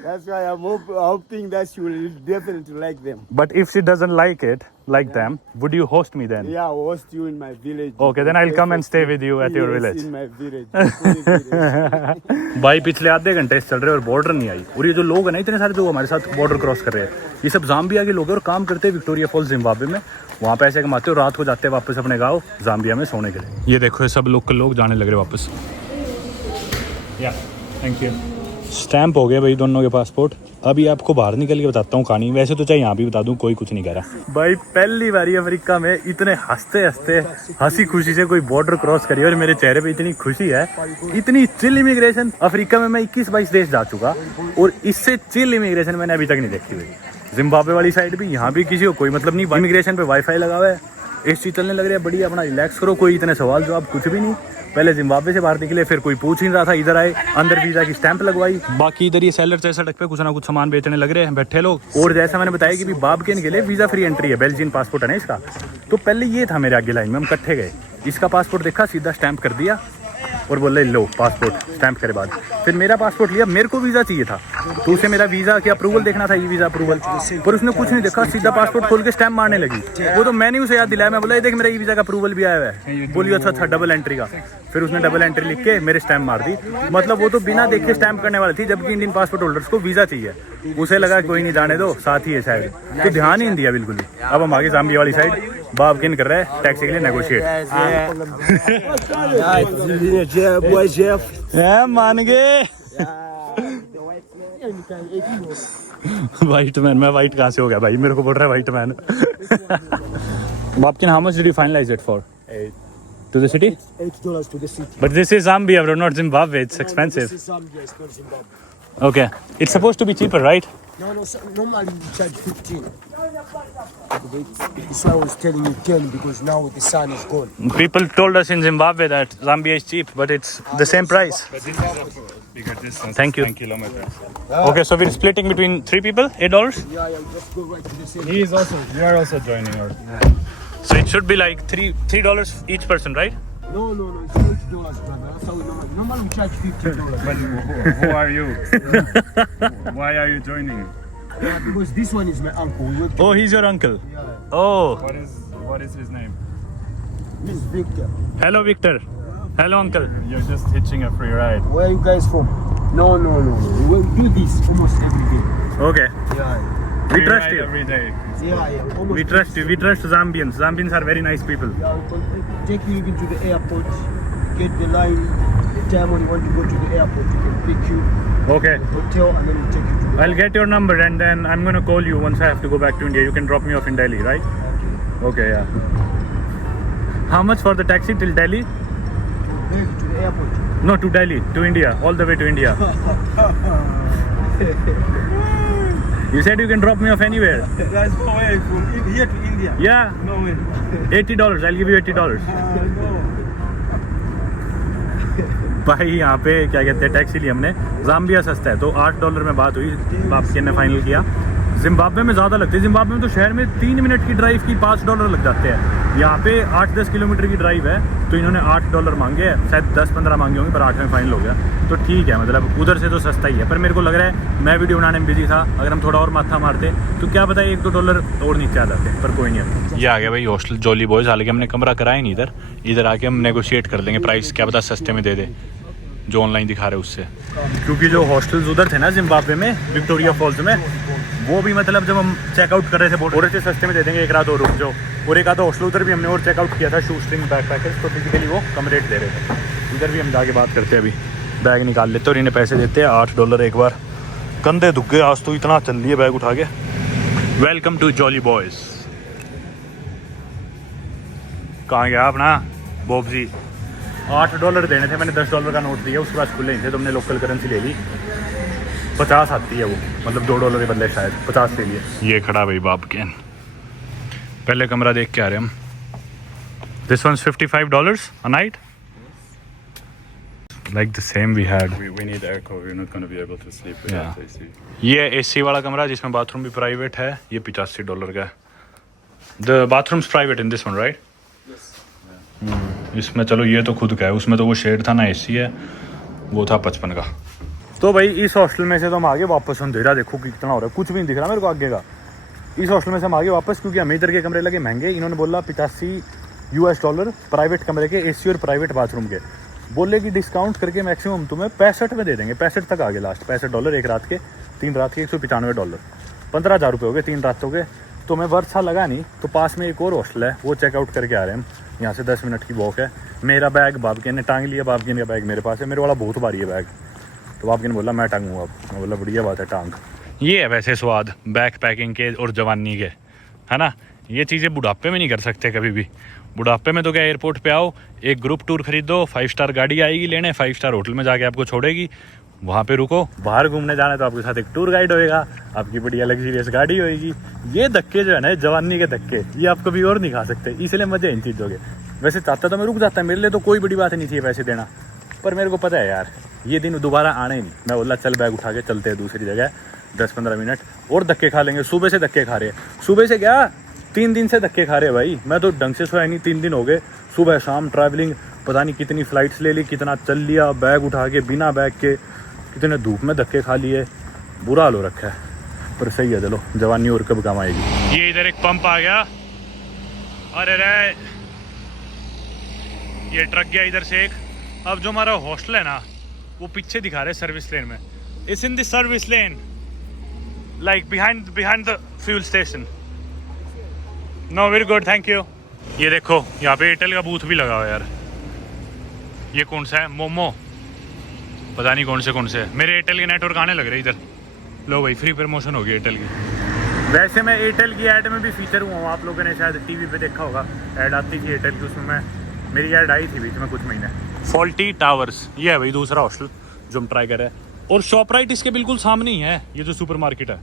That's why I'm hoping that she will definitely like them. But if she doesn't like it, like them, would you host me then? Yeah, I'll host you in my village. Okay, then I'll come and stay with you at your Yes, village. in my village. Fully village. भाई पिछले आधे घंटे से चल रहे हैं और border नहीं आई। और ये जो लोग हैं ना, इतने सारे जो हमारे साथ बॉर्डर क्रॉस कर रहे हैं, ये सब जाम्बिया के लोग हैं और काम करते हैं विक्टोरिया फॉल्स जिम्बाब्वे में। वहाँ पैसे कमाते हैं और रात को जाते हैं वापस अपने गाँव जाम्बिया में सोने के लिए। ये देखो, ये सब लोकल लोग जाने लग रहे वापस। या थैंक यू। स्टैंप हो गया भाई दोनों के पासपोर्ट। अभी आपको बाहर निकल के बताता हूँ कहानी। वैसे तो चाहे यहाँ भी बता दूँ, कोई कुछ नहीं कह रहा। भाई पहली बारी अफ्रीका में इतने हंसते हंसते हंसी खुशी से कोई बॉर्डर क्रॉस करी और मेरे चेहरे पे इतनी खुशी है, इतनी चिल इमिग्रेशन। अफ्रीका में मैं 21-22 देश जा चुका और इससे चिल इमिग्रेशन मैंने अभी तक नहीं देखी हुई। जिम्बाब्वे वाली साइड भी, यहाँ भी किसी को कोई मतलब नहीं। इमिग्रेशन पे वाईफाई लगा हुआ है, एसी चलने लग रहा है, बढ़िया अपना रिलैक्स करो, कोई इतने सवाल जवाब कुछ भी नहीं। पहले जिम्बाब्वे से बाहर निकले, फिर कोई पूछ नहीं रहा था, इधर आए, अंदर वीजा की स्टैंप लगवाई। बाकी इधर ये सेलर से सड़क पे कुछ ना कुछ सामान बेचने लग रहे हैं बैठे लोग। और जैसा मैंने बताया कि बाबकेन के लिए वीजा फ्री एंट्री है, बेल्जियन पासपोर्ट है ना इसका। तो पहले ये था मेरे आगे लाइन में, हम इकट्ठे गए, इसका पासपोर्ट देखा, सीधा स्टैंप कर दिया और बोले लो पासपोर्ट। स्टैंप करे बाद फिर मेरा पासपोर्ट लिया, मेरे को वीज़ा चाहिए था तो उसे मेरा वीज़ा की अप्रूवल देखना था, ई वीज़ा अप्रूवल, पर उसने कुछ नहीं देखा, सीधा पासपोर्ट खोल के स्टैम्प मारने लगी। वो तो मैंने उसे याद दिलाया, मैं बोला देख मेरा ई वीज़ा का अप्रूवल भी आया है। बोलिए अच्छा डबल एंट्री का। फिर उसने डबल एंट्री लिख के मेरे स्टैम्प मार दी। मतलब वो तो बिना देखे स्टैम्प करने वाली थी, जबकि इंडियन पासपोर्ट होल्डर्स को वीज़ा चाहिए। उसे लगा कोई नहीं जाने दो, साथ ही है शायद, तो ध्यान ही नहीं दिया बिल्कुल ही। अब हम आगे जाम्बिया वाली साइड, बाबकेन कर रहा है टैक्सी के लिए नेगोशिएट। मान गए वाइट मैन। मैं वाइट कहाँ से हो गया भाई, मेरे को बोल रहा है white man. Babken, how much did you finalise it for? To the city? $8 to the city. But this is Zambia, bro, not Zimbabwe. It's expensive. This is Zambia, it's not Zimbabwe. Okay. It's supposed to be cheaper, right? No, normally we charge 15. This one was telling me 10 because now the sun is gone. People told us in Zimbabwe that Zambia is cheap, but it's the same price. But this is of bigger distance. Thank you. 10 kilometers. Okay, so we're splitting between 3 people, $8? Yeah, just go right to the city. He is also, you are also joining our. So it should be like $3 each person, right? No, it's $8, brother. That's how we normally we charge $15. But who are you? Why are you joining? Yeah, because this one is my uncle. We work Oh, he's your uncle. Yeah. Oh, What is his name? This is Victor. hello Victor. Hello uncle. You're just hitching a free ride. Where are you guys from? No. We do this almost every day. Okay. Yeah. We Free trust ride you. every day. Yeah. Almost We trust you. We trust Zambians. Zambians are very nice people. Yeah, we can take you even to the airport, get the line, the time when you want to go to the airport, we can pick you, Okay. hotel, and then we take you to the I'll get your number and then I'm gonna call you once I have to go back to India. You can drop me off in Delhi, right? Okay, yeah. How much for the taxi till Delhi? to the airport. No, to Delhi, to India, all the way to India. You said you can drop me off anywhere. There's no way from here to India. Yeah, No way. $80. I'll give you $80. No. भाई यहाँ पे क्या कहते हैं, taxi ली हमने। Zambia सस्ता है तो $8 में बात हुई, बाबकेन ने फाइनल किया। जिम्बाब्वे में ज़्यादा लगती है, जिम्बाब्वे में तो शहर में 3 मिनट की ड्राइव की $5 लग जाते हैं। यहाँ पे 8-10 किलोमीटर की ड्राइव है तो इन्होंने $8 मांगे हैं, शायद 10-15 मांगे होंगे, पर 8 में फाइनल हो गया। तो ठीक है, मतलब उधर से तो सस्ता ही है। पर मेरे को लग रहा है मैं वीडियो बनाने में बिजी था, अगर हम थोड़ा और माथा मारते तो क्या पता $1-2 और नीचे आ जाते, पर कोई नहीं। ये आ गया भाई हॉस्टल जॉली बॉयज़। हालांकि हमने कमरा कराया नहीं इधर आके हम नेगोशिएट कर देंगे प्राइस, क्या पता सस्ते में दे दे जो ऑनलाइन दिखा रहे उससे। क्योंकि जो हॉस्टल्स उधर थे ना जिम्बाब्वे में, विक्टोरिया फॉल्स में, वो भी मतलब जब हम चेकआउट कर रहे थे बोल रहे थे सस्ते में दे देंगे, एक रात और रुक जाओ। और एक आधा हॉस्टल उधर भी हमने और चेकआउट किया था, शू स्ट्रिंग बैग पैकेज, तो फिजिकली वो कम रेट दे रहे थे। इधर भी हम जाके बात करते हैं, अभी बैग निकाल लेते और इन्हें पैसे देते हैं $8 एक बार। कंधे दुख गए आज तो, इतना चल लिए बैग उठा के। Welcome to Jolly Boys. कहाँ गया अपना बॉब जी? $8 देने थे, मैंने $10 का नोट दिया, उसके बाद खुले नहीं थे तो हमने लोकल करेंसी ले ली। 50 आती है वो, मतलब $2 के बदले शायद 50 ले लिए। ये खड़ा भाई बाबकेन। पहले कमरा देख के आ रहे हम। This ones $55 a night, like the same we had. We need airco. We're not going to be able to sleep Yeah. without AC. ये AC वाला कमरा जिसमें बाथरूम भी प्राइवेट है, ये $85 का है। The bathrooms private in this one, right? इसमें चलो ये तो खुद का है, उसमें तो वो शेड था ना AC है, वो था 55 का। तो भाई इस हॉस्टल में से तो हम आगे वापस, अंधेरा देखो कितना हो रहा है, कुछ भी नहीं दिख रहा मेरे को आगे का। इस हॉस्टल में से हम आगे वापस, क्योंकि हमें इधर के कमरे लगे महंगे। इन्होंने बोला $85 प्राइवेट कमरे के, एसी और प्राइवेट बाथरूम के। बोले कि डिस्काउंट करके मैक्सिमम तुम्हें 65 में दे देंगे, 65 तक आगे लास्ट, $65 एक रात के, 3 रात के $195, $15,000 हो गए 3 रातों के। तो मैं वर्षा लगा नहीं, तो पास में एक और हॉस्टल है, वो चेकआउट करके आ रहे हैं हम। यहाँ से 10 मिनट की वॉक है। मेरा बैग बाबके ने टांग लिया, बाबके का बैग मेरे पास है, मेरे वाला बहुत भारी है बैग। तो बाबके ने बोला मैं टांगूंगा, मैं बोला बढ़िया बात है टांग। ये है वैसे स्वाद बैक पैकिंग के और जवानी के, है ना। ये चीज़ें बुढ़ापे में नहीं कर सकते कभी भी। बुढ़ापे में तो क्या, एयरपोर्ट पे आओ, एक ग्रुप टूर खरीदो, 5 स्टार गाड़ी आएगी लेने, 5 स्टार होटल में जाके आपको छोड़ेगी, वहाँ पे रुको। बाहर घूमने जाना है तो आपके साथ एक टूर गाइड होएगा, आपकी बढ़िया लग्जरियस गाड़ी होएगी। ये धक्के जो है ना, जवानी के धक्के, ये आप कभी और नहीं खा सकते, इसलिए मजे इन चीज़ों के। वैसे चाहता तो मैं रुक जाता, मेरे लिए तो कोई बड़ी बात नहीं थी पैसे देना, पर मेरे को पता है यार ये दिन दोबारा आने ही नहीं। मैं बोला चल बैग उठा के चलते हैं दूसरी जगह, 10-15 मिनट और धक्के खा लेंगे। सुबह से धक्के खा रहे, सुबह से क्या 3 दिन से धक्के खा रहे भाई। मैं तो ढंग से सोया नहीं, 3 दिन हो गए, सुबह शाम ट्रैवलिंग, पता नहीं कितनी फ्लाइट्स ले ली, कितना चल लिया, बैग उठा के बिना बैग के, कितने धूप में धक्के खा लिए, बुरा हाल हो रखा है। पर सही है, चलो जवानी और कब काम आएगी। ये इधर एक पंप आ गया, अरे रे ये ट्रक गया इधर से एक। अब जो हमारा हॉस्टल है ना, वो पीछे दिखा रहे सर्विस लेन में, it's in the service lane, like behind the fuel station. Know very good, thank you. ये देखो यहाँ पे एयरटेल का बूथ भी लगा हुआ है यार। ये कौन सा है, मोमो, पता नहीं कौन से। मेरे एयरटेल के नेटवर्क आने लग रहे इधर। लो भाई फ्री प्रमोशन हो गई एयरटेल की। वैसे मैं एयरटेल की ऐड में भी फीचर हुआ हूँ, आप लोगों ने शायद टीवी पे देखा होगा, ऐड आती थी एयरटेल की, उसमें मेरी ऐड आई थी बीच में कुछ महीने। फॉल्टी टावर्स, ये है भाई दूसरा हॉस्टल जो हम ट्राई कर रहे हैं। और शॉपराइट इसके बिल्कुल सामने ही है, ये जो सुपर मार्केट है,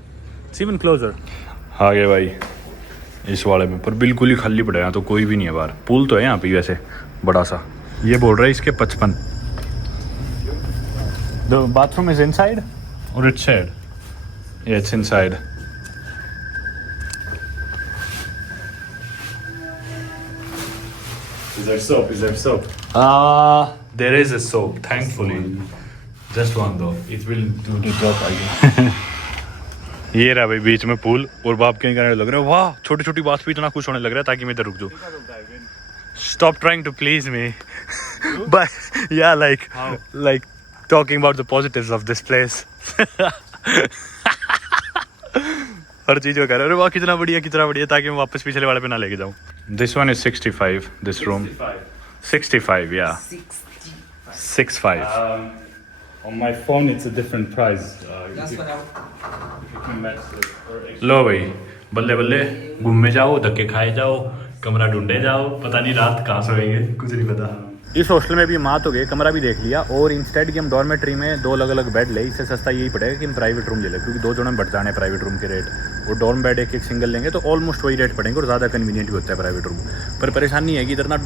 इवन क्लोजर। आ गए भाई इस वाले में, पर बिल्कुल ही खाली पड़ा है यहाँ, तो कोई भी नहीं है बाहर। पूल तो है यहाँ पे वैसे बड़ा सा। ये बोल रहा है इसके 55। द बाथरूम इज इनसाइड और it's side, it's inside. Is there soap? Is there soap? There is a soap, thankfully. Just one though. It will do the job, I guess. ये रहा भाई बीच में पूल, और बाप के कहने लग रहा है वाह, छोटी छोटी बात पे इतना खुश होने लग रहा है ताकि मैं इधर रुक जाऊँ। Stop trying to please me. But yeah, like talking about the positives of this place. हर चीज को कह रहा है वाह कितना बढ़िया, ताकि मैं वापस पिछले वाले पे ना लेके जाऊँ। This one is 65, this room. 65, yeah. 65. On my phone, it's a different price. If you can match it. लो भाई बल्ले बल्ले घूमने जाओ, धक्के खाए जाओ, कमरा ढूंढे जाओ, पता नहीं रात कहाँ सोएंगे, कुछ नहीं पता। इस हॉस्टल में भी मात हो गई, कमरा भी देख लिया, और इंस्टेड की हम डॉर्मेट्री में 2 अलग अलग बेड ले, इससे सस्ता यही पड़ेगा कि हम प्राइवेट रूम ले लें, क्योंकि 2 जोड़ों में बढ़ जाने प्राइवेट रूम के रेट। और डॉर्म बेड एक सिंगल लेंगे तो ऑलमोस्ट वही रेट पड़ेंगे, और ज़्यादा कन्वीनियंट भी होता है प्राइवेट रूम। पर परेशानी है कि इधर ना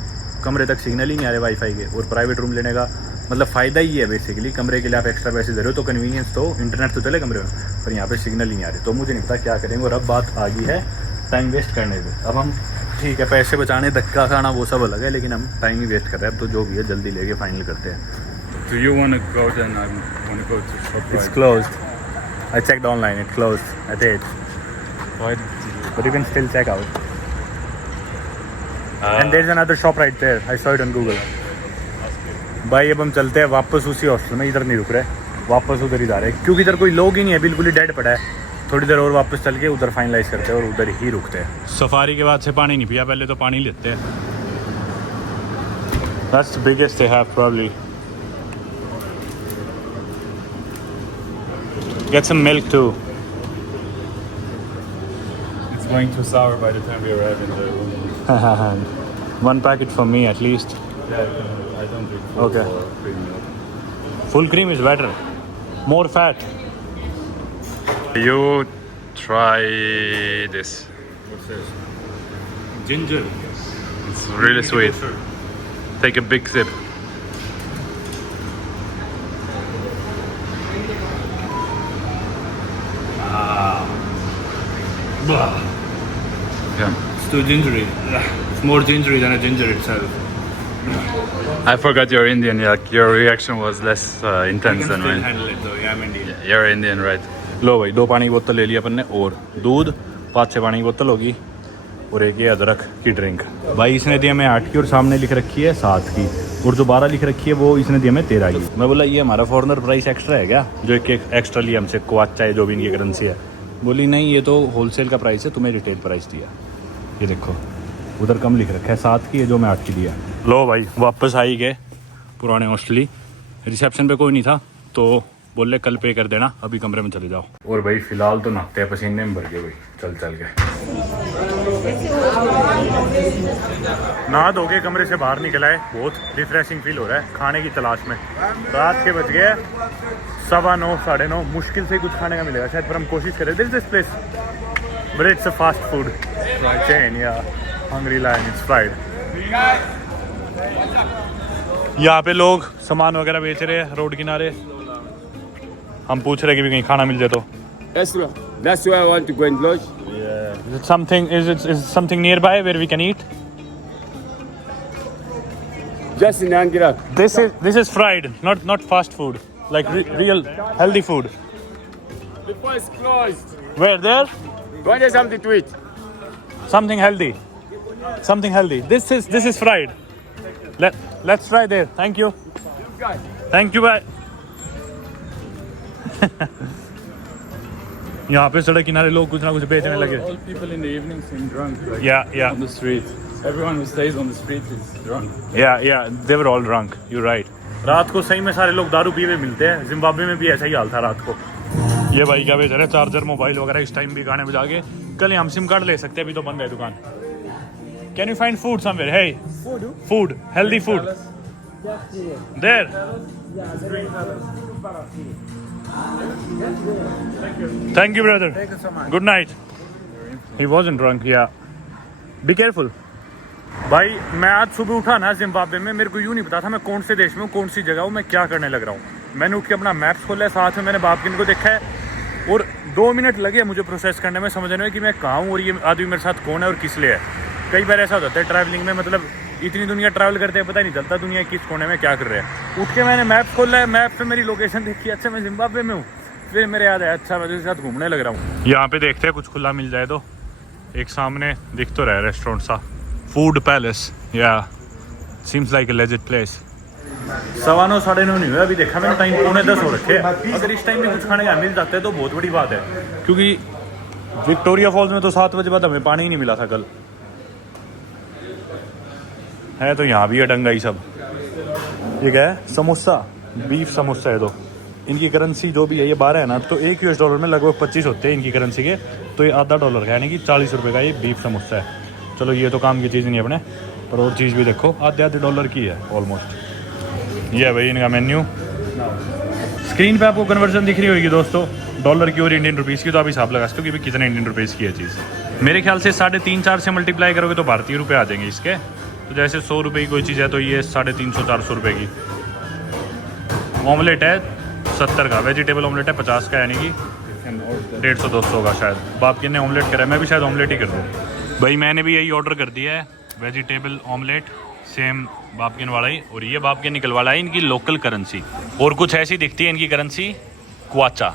कमरे तक सिग्नल ही नहीं आ रहे वाईफाई के, और प्राइवेट रूम लेने का मतलब फ़ायदा ही है बेसिकली, कमरे के लिए आप एक्स्ट्रा पैसे दे रहे हो तो कन्वीनियंस तो, इंटरनेट तो चले कमरे में, पर यहाँ पे सिग्नल ही नहीं आ रहे। तो मुझे नहीं पता क्या करेंगे। और अब बात आ गई है टाइम वेस्ट करने पे। अब हम ठीक है पैसे बचाने, धक्का खाना वो सब अलग है, लेकिन हम टाइम ही वेस्ट कर रहे हैं। अब तो जो भी है जल्दी लेके फाइनल करते हैं। Do you want to go then? I want to go to ShopRite. It's closed. I checked online. It's closed at 8. Why did you? But you can still check out. And there's another shop right there. I saw it on Google. भाई अब हम चलते हैं वापस उसी hostel में, इधर नहीं रुक रहे, वापस उधर ही जा रहे हैं, क्योंकि इधर कोई लोग ही नहीं है, बिल्कुल ही डेड पड़ा है। थोड़ी देर और वापस चल के उधर फाइनलाइज करते हैं और उधर ही रुकते हैं। सफारी के बाद से पानी नहीं पिया, पहले तो पानी लेते हैं। That's the biggest they have probably. Get some milk too. It's going too sour by the time we arrive in the room. 1 packet for me at least. Yeah, I don't drink full Okay. or cream milk. Full cream is better. More fat. You try this. What's this? Ginger. It's really sweet. Take a big sip. Yeah. It's too gingery. It's more gingery than a ginger itself. I forgot you're Indian. Yeah, your reaction was less intense than mine. handle it though. Yeah, I'm Indian. You're Indian, right? लो भाई 2 पानी की बोतल ले लिया अपन ने और दूध 5-6 पानी की बोतल होगी और एक ये अदरक की ड्रिंक। भाई इसने दी हमें 8 की और सामने लिख रखी है 7 की और जो 12 लिख रखी है वो इसने दी हमें 13 की। मैं बोला ये हमारा फॉरनर प्राइस एक्स्ट्रा है क्या, जो एक एक्स्ट्रा लिया हमसे क्वाचा है जो भी इनकी करेंसी है। बोली नहीं ये तो होलसेल का प्राइस है, तुम्हें रिटेल प्राइस दिया। ये देखो उधर कम लिख रखा है 7 की है जो मैं 8 की दिया। लो भाई वापस आई गए पुराने हॉस्टली, रिसेप्शन पे कोई नहीं था तो बोले कल पे कर देना, अभी कमरे में चले जाओ। और भाई फिलहाल तो नहाते हैं, पसीने में भर गए भाई चल चल के। नहा धो के कमरे से बाहर निकला है, बहुत रिफ्रेशिंग फील हो रहा है खाने की तलाश में। रात के बज गए 9:15 9:30, मुश्किल से कुछ खाने का मिलेगा शायद, पर हम कोशिश करें। This this place but it's a fast food chain या हंग्री लायन, इट्स फ्राइड। यहाँ पे लोग सामान वगैरह बेच रहे हैं रोड किनारे, हम पूछ रहे कि भी कहीं खाना मिल जाए तो। That's why I want to go and lodge. Is it something nearby where we can eat? Just in Angira. This is fried, not fast food, like real healthy food. Before it's closed. Where there? Want something to eat? Something healthy. This is fried. Let's try there. Thank you. Thank you. Bye. यहाँ पे सड़क किनारे लोग कुछ ना कुछ बेचने लगे। All people in the evening seem drunk. Like Yeah. On the street. Everyone who stays on the street is drunk. Yeah. They were all drunk. You're right. रात को सही में सारे लोग दारू पीवे मिलते हैं। जिम्बाब्वे में भी ऐसा ही हाल था रात को। ये भाई क्या बेच रहे हैं, चार्जर मोबाइल वगैरह इस टाइम भी गाने बजा के। कल हम सिम कार्ड ले सकते हैं, अभी तो बंद है दुकान। Can you find food somewhere? Hey, food, healthy food. There. Thank you, brother. Thank you so much. Good night. He wasn't drunk. Yeah. Be careful. भाई मैं आज सुबह उठा ना जिम्बाब्वे में, मेरे को यूँ नहीं पता था मैं कौन से देश में हूँ, कौन सी जगह हूँ, मैं क्या करने लग रहा हूँ। मैंने उठ के अपना मैप्स खोला है, साथ में मैंने बापकिन को देखा है और 2 मिनट लगे मुझे प्रोसेस करने में, समझने में कि मैं कहाँ हूँ और ये आदमी मेरे साथ कौन है और किस लिए है। कई बार ऐसा होता है ट्रैवलिंग में, मतलब इतनी दुनिया ट्रैवल करते हैं पता ही नहीं चलता दुनिया किस कोने में क्या कर रहे हैं। उठ के मैंने मैप खोला है, मैप पे मेरी लोकेशन देखी, अच्छा मैं जिम्बाब्वे में हूँ। फिर मेरे याद है अच्छा मैं उसके साथ घूमने लग रहा हूँ। यहाँ पे देखते हैं कुछ खुला मिल जाए तो। एक सामने दिख तो रहा है रेस्टोरेंट सा, फूड पैलेस। या seems like a legit place. 9:15 9:30 नहीं हुआ अभी, देखा मैंने टाइम 9:45 हो रखे हैं। अगर इस टाइम में कुछ खाने का मिल जाता है तो बहुत बड़ी बात है, क्योंकि विक्टोरिया फॉल्स में तो 7 बजे बाद हमें पानी ही नहीं मिला था कल। है तो यहाँ भी है डंगाई सब। ये क्या है, समोसा, बीफ समोसा है। तो इनकी करेंसी जो भी है ये 12 है ना, तो $1 में लगभग 25 होते हैं इनकी करेंसी के, तो ये $0.5 का यानी कि 40 रुपये का ये बीफ समोसा है। चलो ये तो काम की चीज़ नहीं है अपने, पर और चीज़ भी देखो आधे $1 की है ऑलमोस्ट। ये है भाई इनका मेन्यू। स्क्रीन पे आपको कन्वर्जन दिख रही होगी दोस्तों, डॉलर की और इंडियन रुपीज़ की, तो आप हिसाब लगा सकते हो कि भी कितने इंडियन रुपीज़ की है चीज़। मेरे ख्याल से 3.5-4 से मल्टीप्लाई करोगे तो भारतीय रुपये आ जाएंगे इसके। तो जैसे 100 रुपये की कोई चीज़ है तो ये 350-400 रुपये की। ऑमलेट है 70 का, वेजिटेबल ऑमलेट है 50 का, यानी कि 150-200 का शायद। बापकिन ने ऑमलेट करा है, मैं भी शायद ऑमलेट ही कर दूँ। भाई मैंने भी यही ऑर्डर कर दिया है, वेजिटेबल ऑमलेट, सेम बापकिन वाला ही। और ये बापकिन निकल वाला है इनकी लोकल करेंसी, और कुछ ऐसी दिखती है इनकी करेंसी क्वाचा।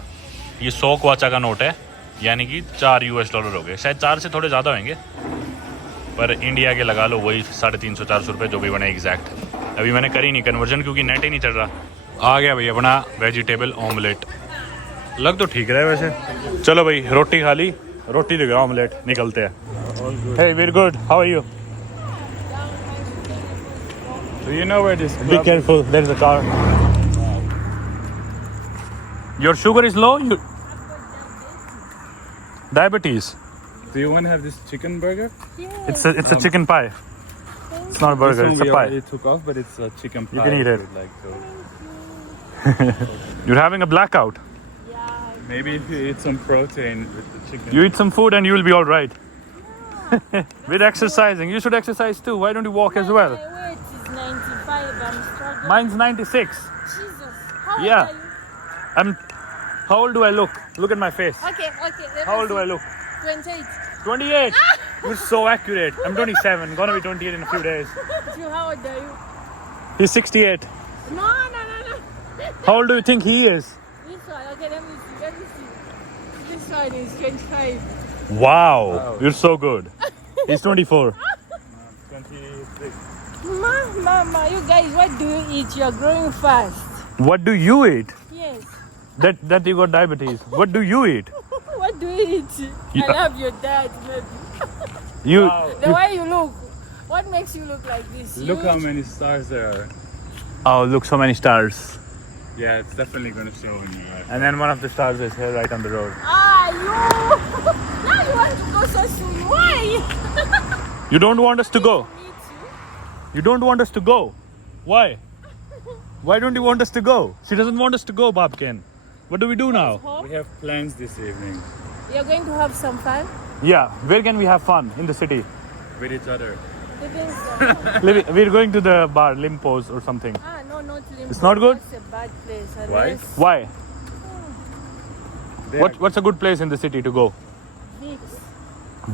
ये 100 क्वाचा का नोट है, यानी कि $4 हो गए, शायद 4 से थोड़े ज़्यादा होंगे, पर इंडिया के लगा लो वही 350-400 रुपये जो भी बने एग्जैक्ट। अभी मैंने करी नहीं कन्वर्जन क्योंकि नेट ही नहीं चल रहा। आ गया भाई अपना वेजिटेबल ऑमलेट, लग तो ठीक रहा है वैसे। चलो भाई रोटी खा ली, रोटी देगा ऑमलेट, निकलते हैं। Hey very good, how are you? Do you know where this? Be careful, there is a car. Your sugar is low? Diabetes? Do you want to have this chicken burger? It's a chicken pie. It's not a burger, This it's one a we pie. already took off, but it's a chicken pie. You can eat if it. you'd like to. You're having a blackout. Maybe if you eat some protein with the chicken. You eat some food and you'll be all right. With exercising, you should exercise too. Why don't you walk as well? My weight is 95. I'm struggling. Mine's 96. Jesus. How Yeah. old are you? How old do I look? Look at my face. Okay. How old do I look? 28. 28. You're so accurate. I'm 27. Gonna be 28 in a few days. You, how old are you? He's 68. No. How old do you think he is? This one, okay, let me see. This one is 25. Wow. You're so good. He's 24. 26. Mama, you guys, what do you eat? You're growing fast. What do you eat? Yes. That you got diabetes. What do you eat? What do you eat? Yeah. I love your dad, maybe. You. The way you look. What makes you look like this? Look how Huge? many stars there are. Oh, look, so many stars. Yeah, it's definitely gonna show in your eyes. And then one of the stars is here right on the road. Ah, you! Now you want to go so soon. Why? You don't want us to go? Me too. You don't want us to go? Why? Why don't you want us to go? She doesn't want us to go, Babkin. What do we do now? We have plans this evening You're going to have some fun? Yeah, where can we have fun? In the city. with each other. Livingstone. We're going to the bar, Limpos or something. No, not Limbo. It's not good? That's a bad place. Why? Unless Why? They What's a good place in the city to go? Vicks.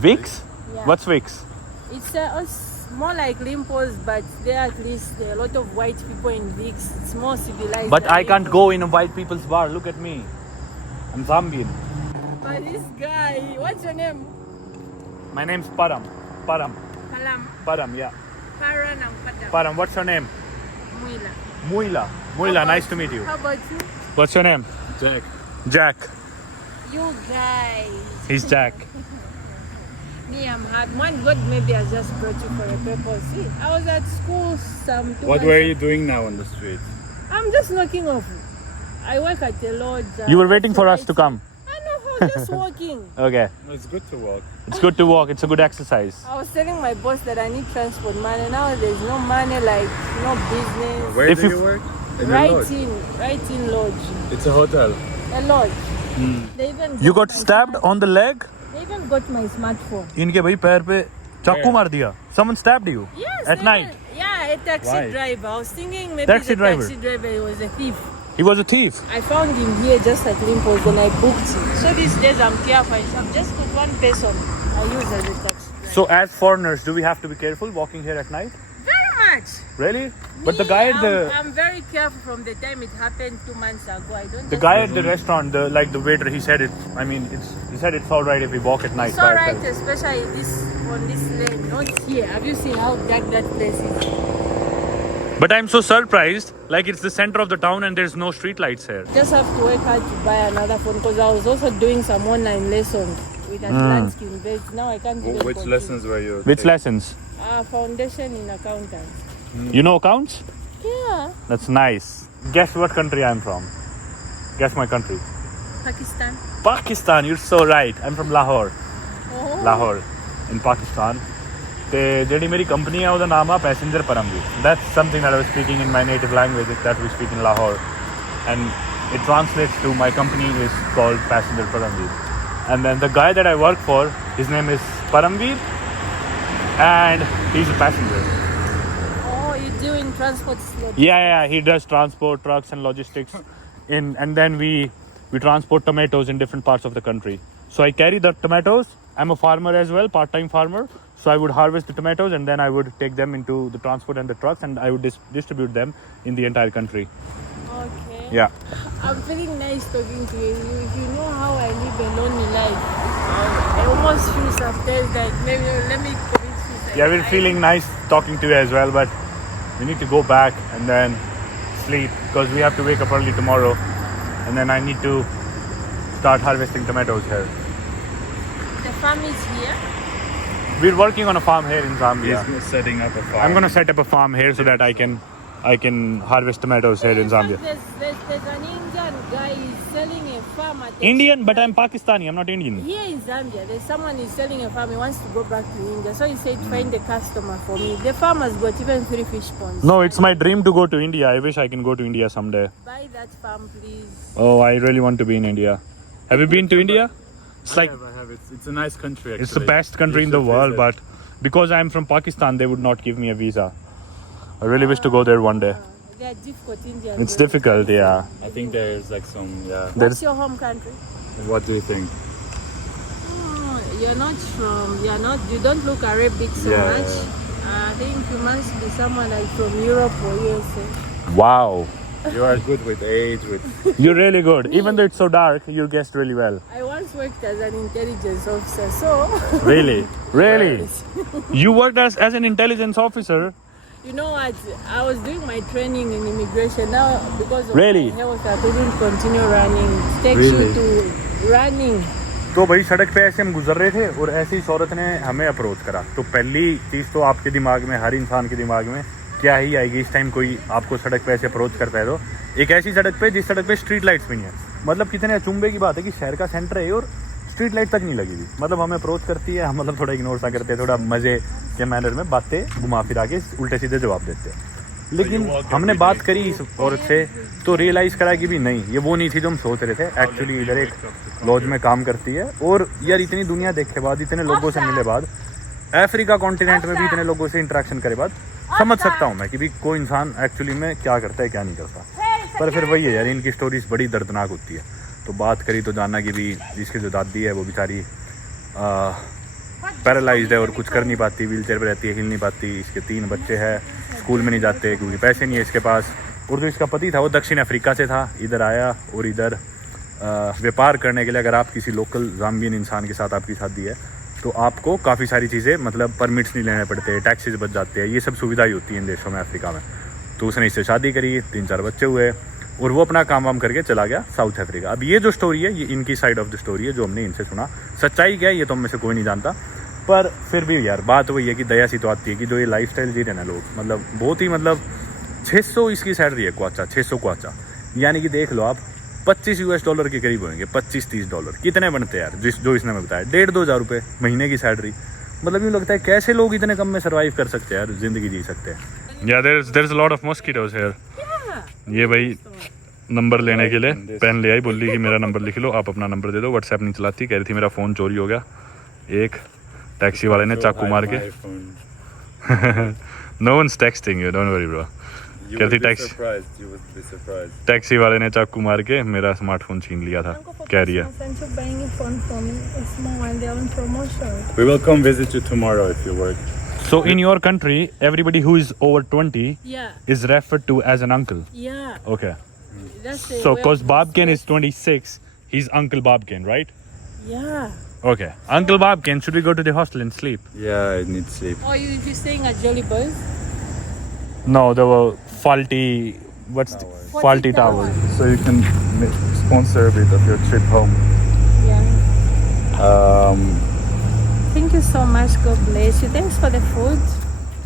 Vicks? Yeah. What's Vicks? It's more like Limpos, but there at least there are a lot of white people in Vicks. It's more civilized. But than I can't Limbo. go in a white people's bar. Look at me. I'm Zambian. But this guy, what's your name? My name's Param. Param. Palam. Param, yeah. Paranam Padam. Param, what's your name? Muila. Muila. How Muila, about- nice to meet you. How about you? What's your name? Jack. Jack. You guys. He's Jack. Me, I'm happy. One God, maybe I just brought you for a purpose. See, I was at school some. What were you doing now on the street? I'm just knocking off. I work at the lodge. You were waiting for us to come. I know, I was just walking. Okay. It's good to walk. It's good to walk. It's a good exercise. I was telling my boss that I need transport money. Now there's no money, like no business. Where If do you- you work? In the Right lodge. in lodge. It's a hotel. A lodge. They even You got my stabbed smart- on the leg? They even got my smartphone. इनके भाई पैर पे चाकू Where? मार दिया. Someone stabbed you. Yes. At they night? were- Yeah, a taxi Why? driver. I was thinking maybe Taxi the driver? taxi driver he was a thief. He was a thief. I found him here just at Limpos and I booked him. So these days I'm careful. I've just got one person I use as a taxi driver. So as foreigners, do we have to be careful walking here at night? Very much. Really? But the guy at the I'm very careful from the time it happened 2 months ago. I don't. the just- guy at the restaurant, the waiter, he said it. I mean, he said it's all right if we walk at night. It's by alright, ourselves. especially on this lane, not here. Have you seen how dark that place is? But I'm so surprised. Like it's the center of the town and there's no street lights here. Just have to work hard to buy another phone because I was also doing some online lessons with Atlantic Invest. Now I can't even Which continue. lessons were you Which taking? lessons? Foundation in accounting. You know accounts? Yeah, That's nice. Guess what country I'm from? Guess my country. Pakistan. Pakistan. You're so right. I'm from Lahore. Oh. Lahore in Pakistan. ਤੇ ਜਿਹੜੀ ਮੇਰੀ company ਹੈ ਉਹਦਾ ਨਾਮ ਆ passenger Paramvir that's something that I was speaking in my native language that we speak in Lahore and it translates to my company is called Passenger Paramveer and then the guy that I work for his name is Paramveer and he's a passenger. Oh, you're doing transport slot. Yeah, he does transport trucks and logistics and then we transport tomatoes in different parts of the country. So I carry the tomatoes. I'm a farmer as well, part-time farmer. So I would harvest the tomatoes and then I would take them into the transport and the trucks and I would distribute them in the entire country. Okay. Yeah. I'm feeling nice talking to you. If you know how I live a lonely life, I almost feel sometimes like maybe let me commit suicide. Yeah, we're feeling nice talking to you as well, but we need to go back and then sleep because we have to wake up early tomorrow and then I need to start harvesting tomatoes here. The farm is here. We're working on a farm here in Zambia. He's setting up a farm. I'm gonna set up a farm here so that I can harvest tomatoes here in Zambia. There's an Indian guy is selling a farm at the Indian, but I'm Pakistani. I'm not Indian. Here in Zambia, there's someone is selling a farm. He wants to go back to India. So he said, find a customer for me. The farm has got even 3 fish ponds. No, it's my dream to go to India. I wish I can go to India someday. Buy that farm, please. Oh, I really want to be in India. Have you been to India? It's like I have. It's a nice country. Actually. it's the best country in the world, but because I'm from Pakistan, they would not give me a visa. I really wish to go there one day. They are difficult Indians. It's difficult, yeah. I think there's like some. Yeah. What's your home country? What do you think? You don't look Arabic so Yeah, much. I think you must be someone like from Europe or USA. Wow, You are good with age, with you're really good. Even though it's so dark, you guessed really well. I once worked as an intelligence officer, so Really? Really? You worked as an intelligence officer? you know what? I was doing my training in immigration now because of Really? my health. I couldn't continue running. It takes you to running. तो भाई सड़क पे ऐसे हम गुजर रहे थे और ऐसी इस औरत ने हमें अप्रोच करा। तो पहली चीज़ तो आपके दिमाग में, हर इंसान के दिमाग में क्या ही आएगी इस टाइम कोई आपको सड़क पे ऐसे अप्रोच करता है। तो एक ऐसी सड़क पे जिस सड़क पे स्ट्रीट लाइट्स भी नहीं है। मतलब कितने अचंभे की बात है कि शहर का सेंटर है और स्ट्रीट लाइट तक नहीं लगी हुई। मतलब हमें अप्रोच करती है, हम मतलब थोड़ा इग्नोर सा करते हैं, थोड़ा मज़े के मैनर में बातें घुमा फिरा के उल्टे सीधे जवाब देते हैं। लेकिन हमने बात करी इस औरत से तो रियलाइज़ करा कि भी नहीं, ये वो नहीं थी जो हम सोच रहे थे। एक्चुअली इधर एक लॉज में काम करती है और यार इतनी दुनिया देखे बाद, इतने लोगों से मिले बाद, अफ्रीका कॉन्टिनेंट में भी इतने लोगों से इंटरेक्शन करे बाद समझ सकता हूँ मैं कि भी कोई इंसान एक्चुअली में क्या करता है क्या नहीं करता। पर फिर वही है यार, इनकी स्टोरीज बड़ी दर्दनाक होती है। तो बात करी तो जाना कि भी जिसकी जो दादी है वो बेचारी पैरालाइज्ड है और कुछ कर नहीं पाती, व्हील चेयर पर रहती है, हिल नहीं पाती। इसके 3 बच्चे हैं, स्कूल में नहीं जाते क्योंकि पैसे नहीं है इसके पास। और जो इसका पति था वो दक्षिण अफ्रीका से था, इधर आया और इधर व्यापार करने के लिए अगर आप किसी लोकल जाम्बियन इंसान के साथ आपकी शादी है तो आपको काफ़ी सारी चीज़ें, मतलब परमिट्स नहीं लेने पड़ते, टैक्सेस बच जाते हैं, ये सब सुविधाएं होती हैं इन देशों में, अफ्रीका में। तो उसने इससे शादी करी, 3-4 बच्चे हुए और वो अपना काम वाम करके चला गया साउथ अफ्रीका। अब ये जो स्टोरी है ये इनकी साइड ऑफ द स्टोरी है जो हमने इनसे सुना। सच्चाई क्या है ये तो हम में से कोई नहीं जानता, पर फिर भी यार बात वही है कि दया सी तो आती है कि जो ये लाइफ स्टाइल जी रहे ना लोग, मतलब बहुत ही, मतलब 600 इसकी सैलरी है क्वाचा, 600 क्वाचा, यानी कि देख लो आप $25 के करीब होंगे, $25-30 कितने बनते हैं यार, जो इसने हमें बताया 1,500-2 हज़ार रुपये महीने की सैलरी। मतलब यूँ लगता है कैसे लोग इतने कम में सर्वाइव कर सकते हैं यार, जिंदगी जी सकते हैं। या there is a lot of mosquitoes here. ये भाई नंबर लेने के लिए पेन ले आई, बोली कि मेरा नंबर लिख लो, आप अपना नंबर दे दो। व्हाट्सएप नहीं चलाती, कह रही थी मेरा फ़ोन चोरी हो गया। एक टैक्सी वाले ने चाकू मार के no ones texting you, don't worry bro. कहती टैक्सी वाले ने चाकू मार के मेरा स्मार्टफोन छीन लिया था, कह रही है। we will come visit you tomorrow if you work. So in your country, everybody who is over 20 Yeah, is referred to as an uncle. yeah. Okay. That's it. So Well, because Babkin is 26, he's Uncle Babkin, right? yeah. Okay. Uncle Babkin, should we go to the hostel and sleep? Yeah, I need sleep. Oh, you're staying at Jolly Boys? No, there were faulty. What's the, faulty towel? So you can sponsor a bit of your trip home. Yeah. Thank you so much. God bless you. Thanks for the food.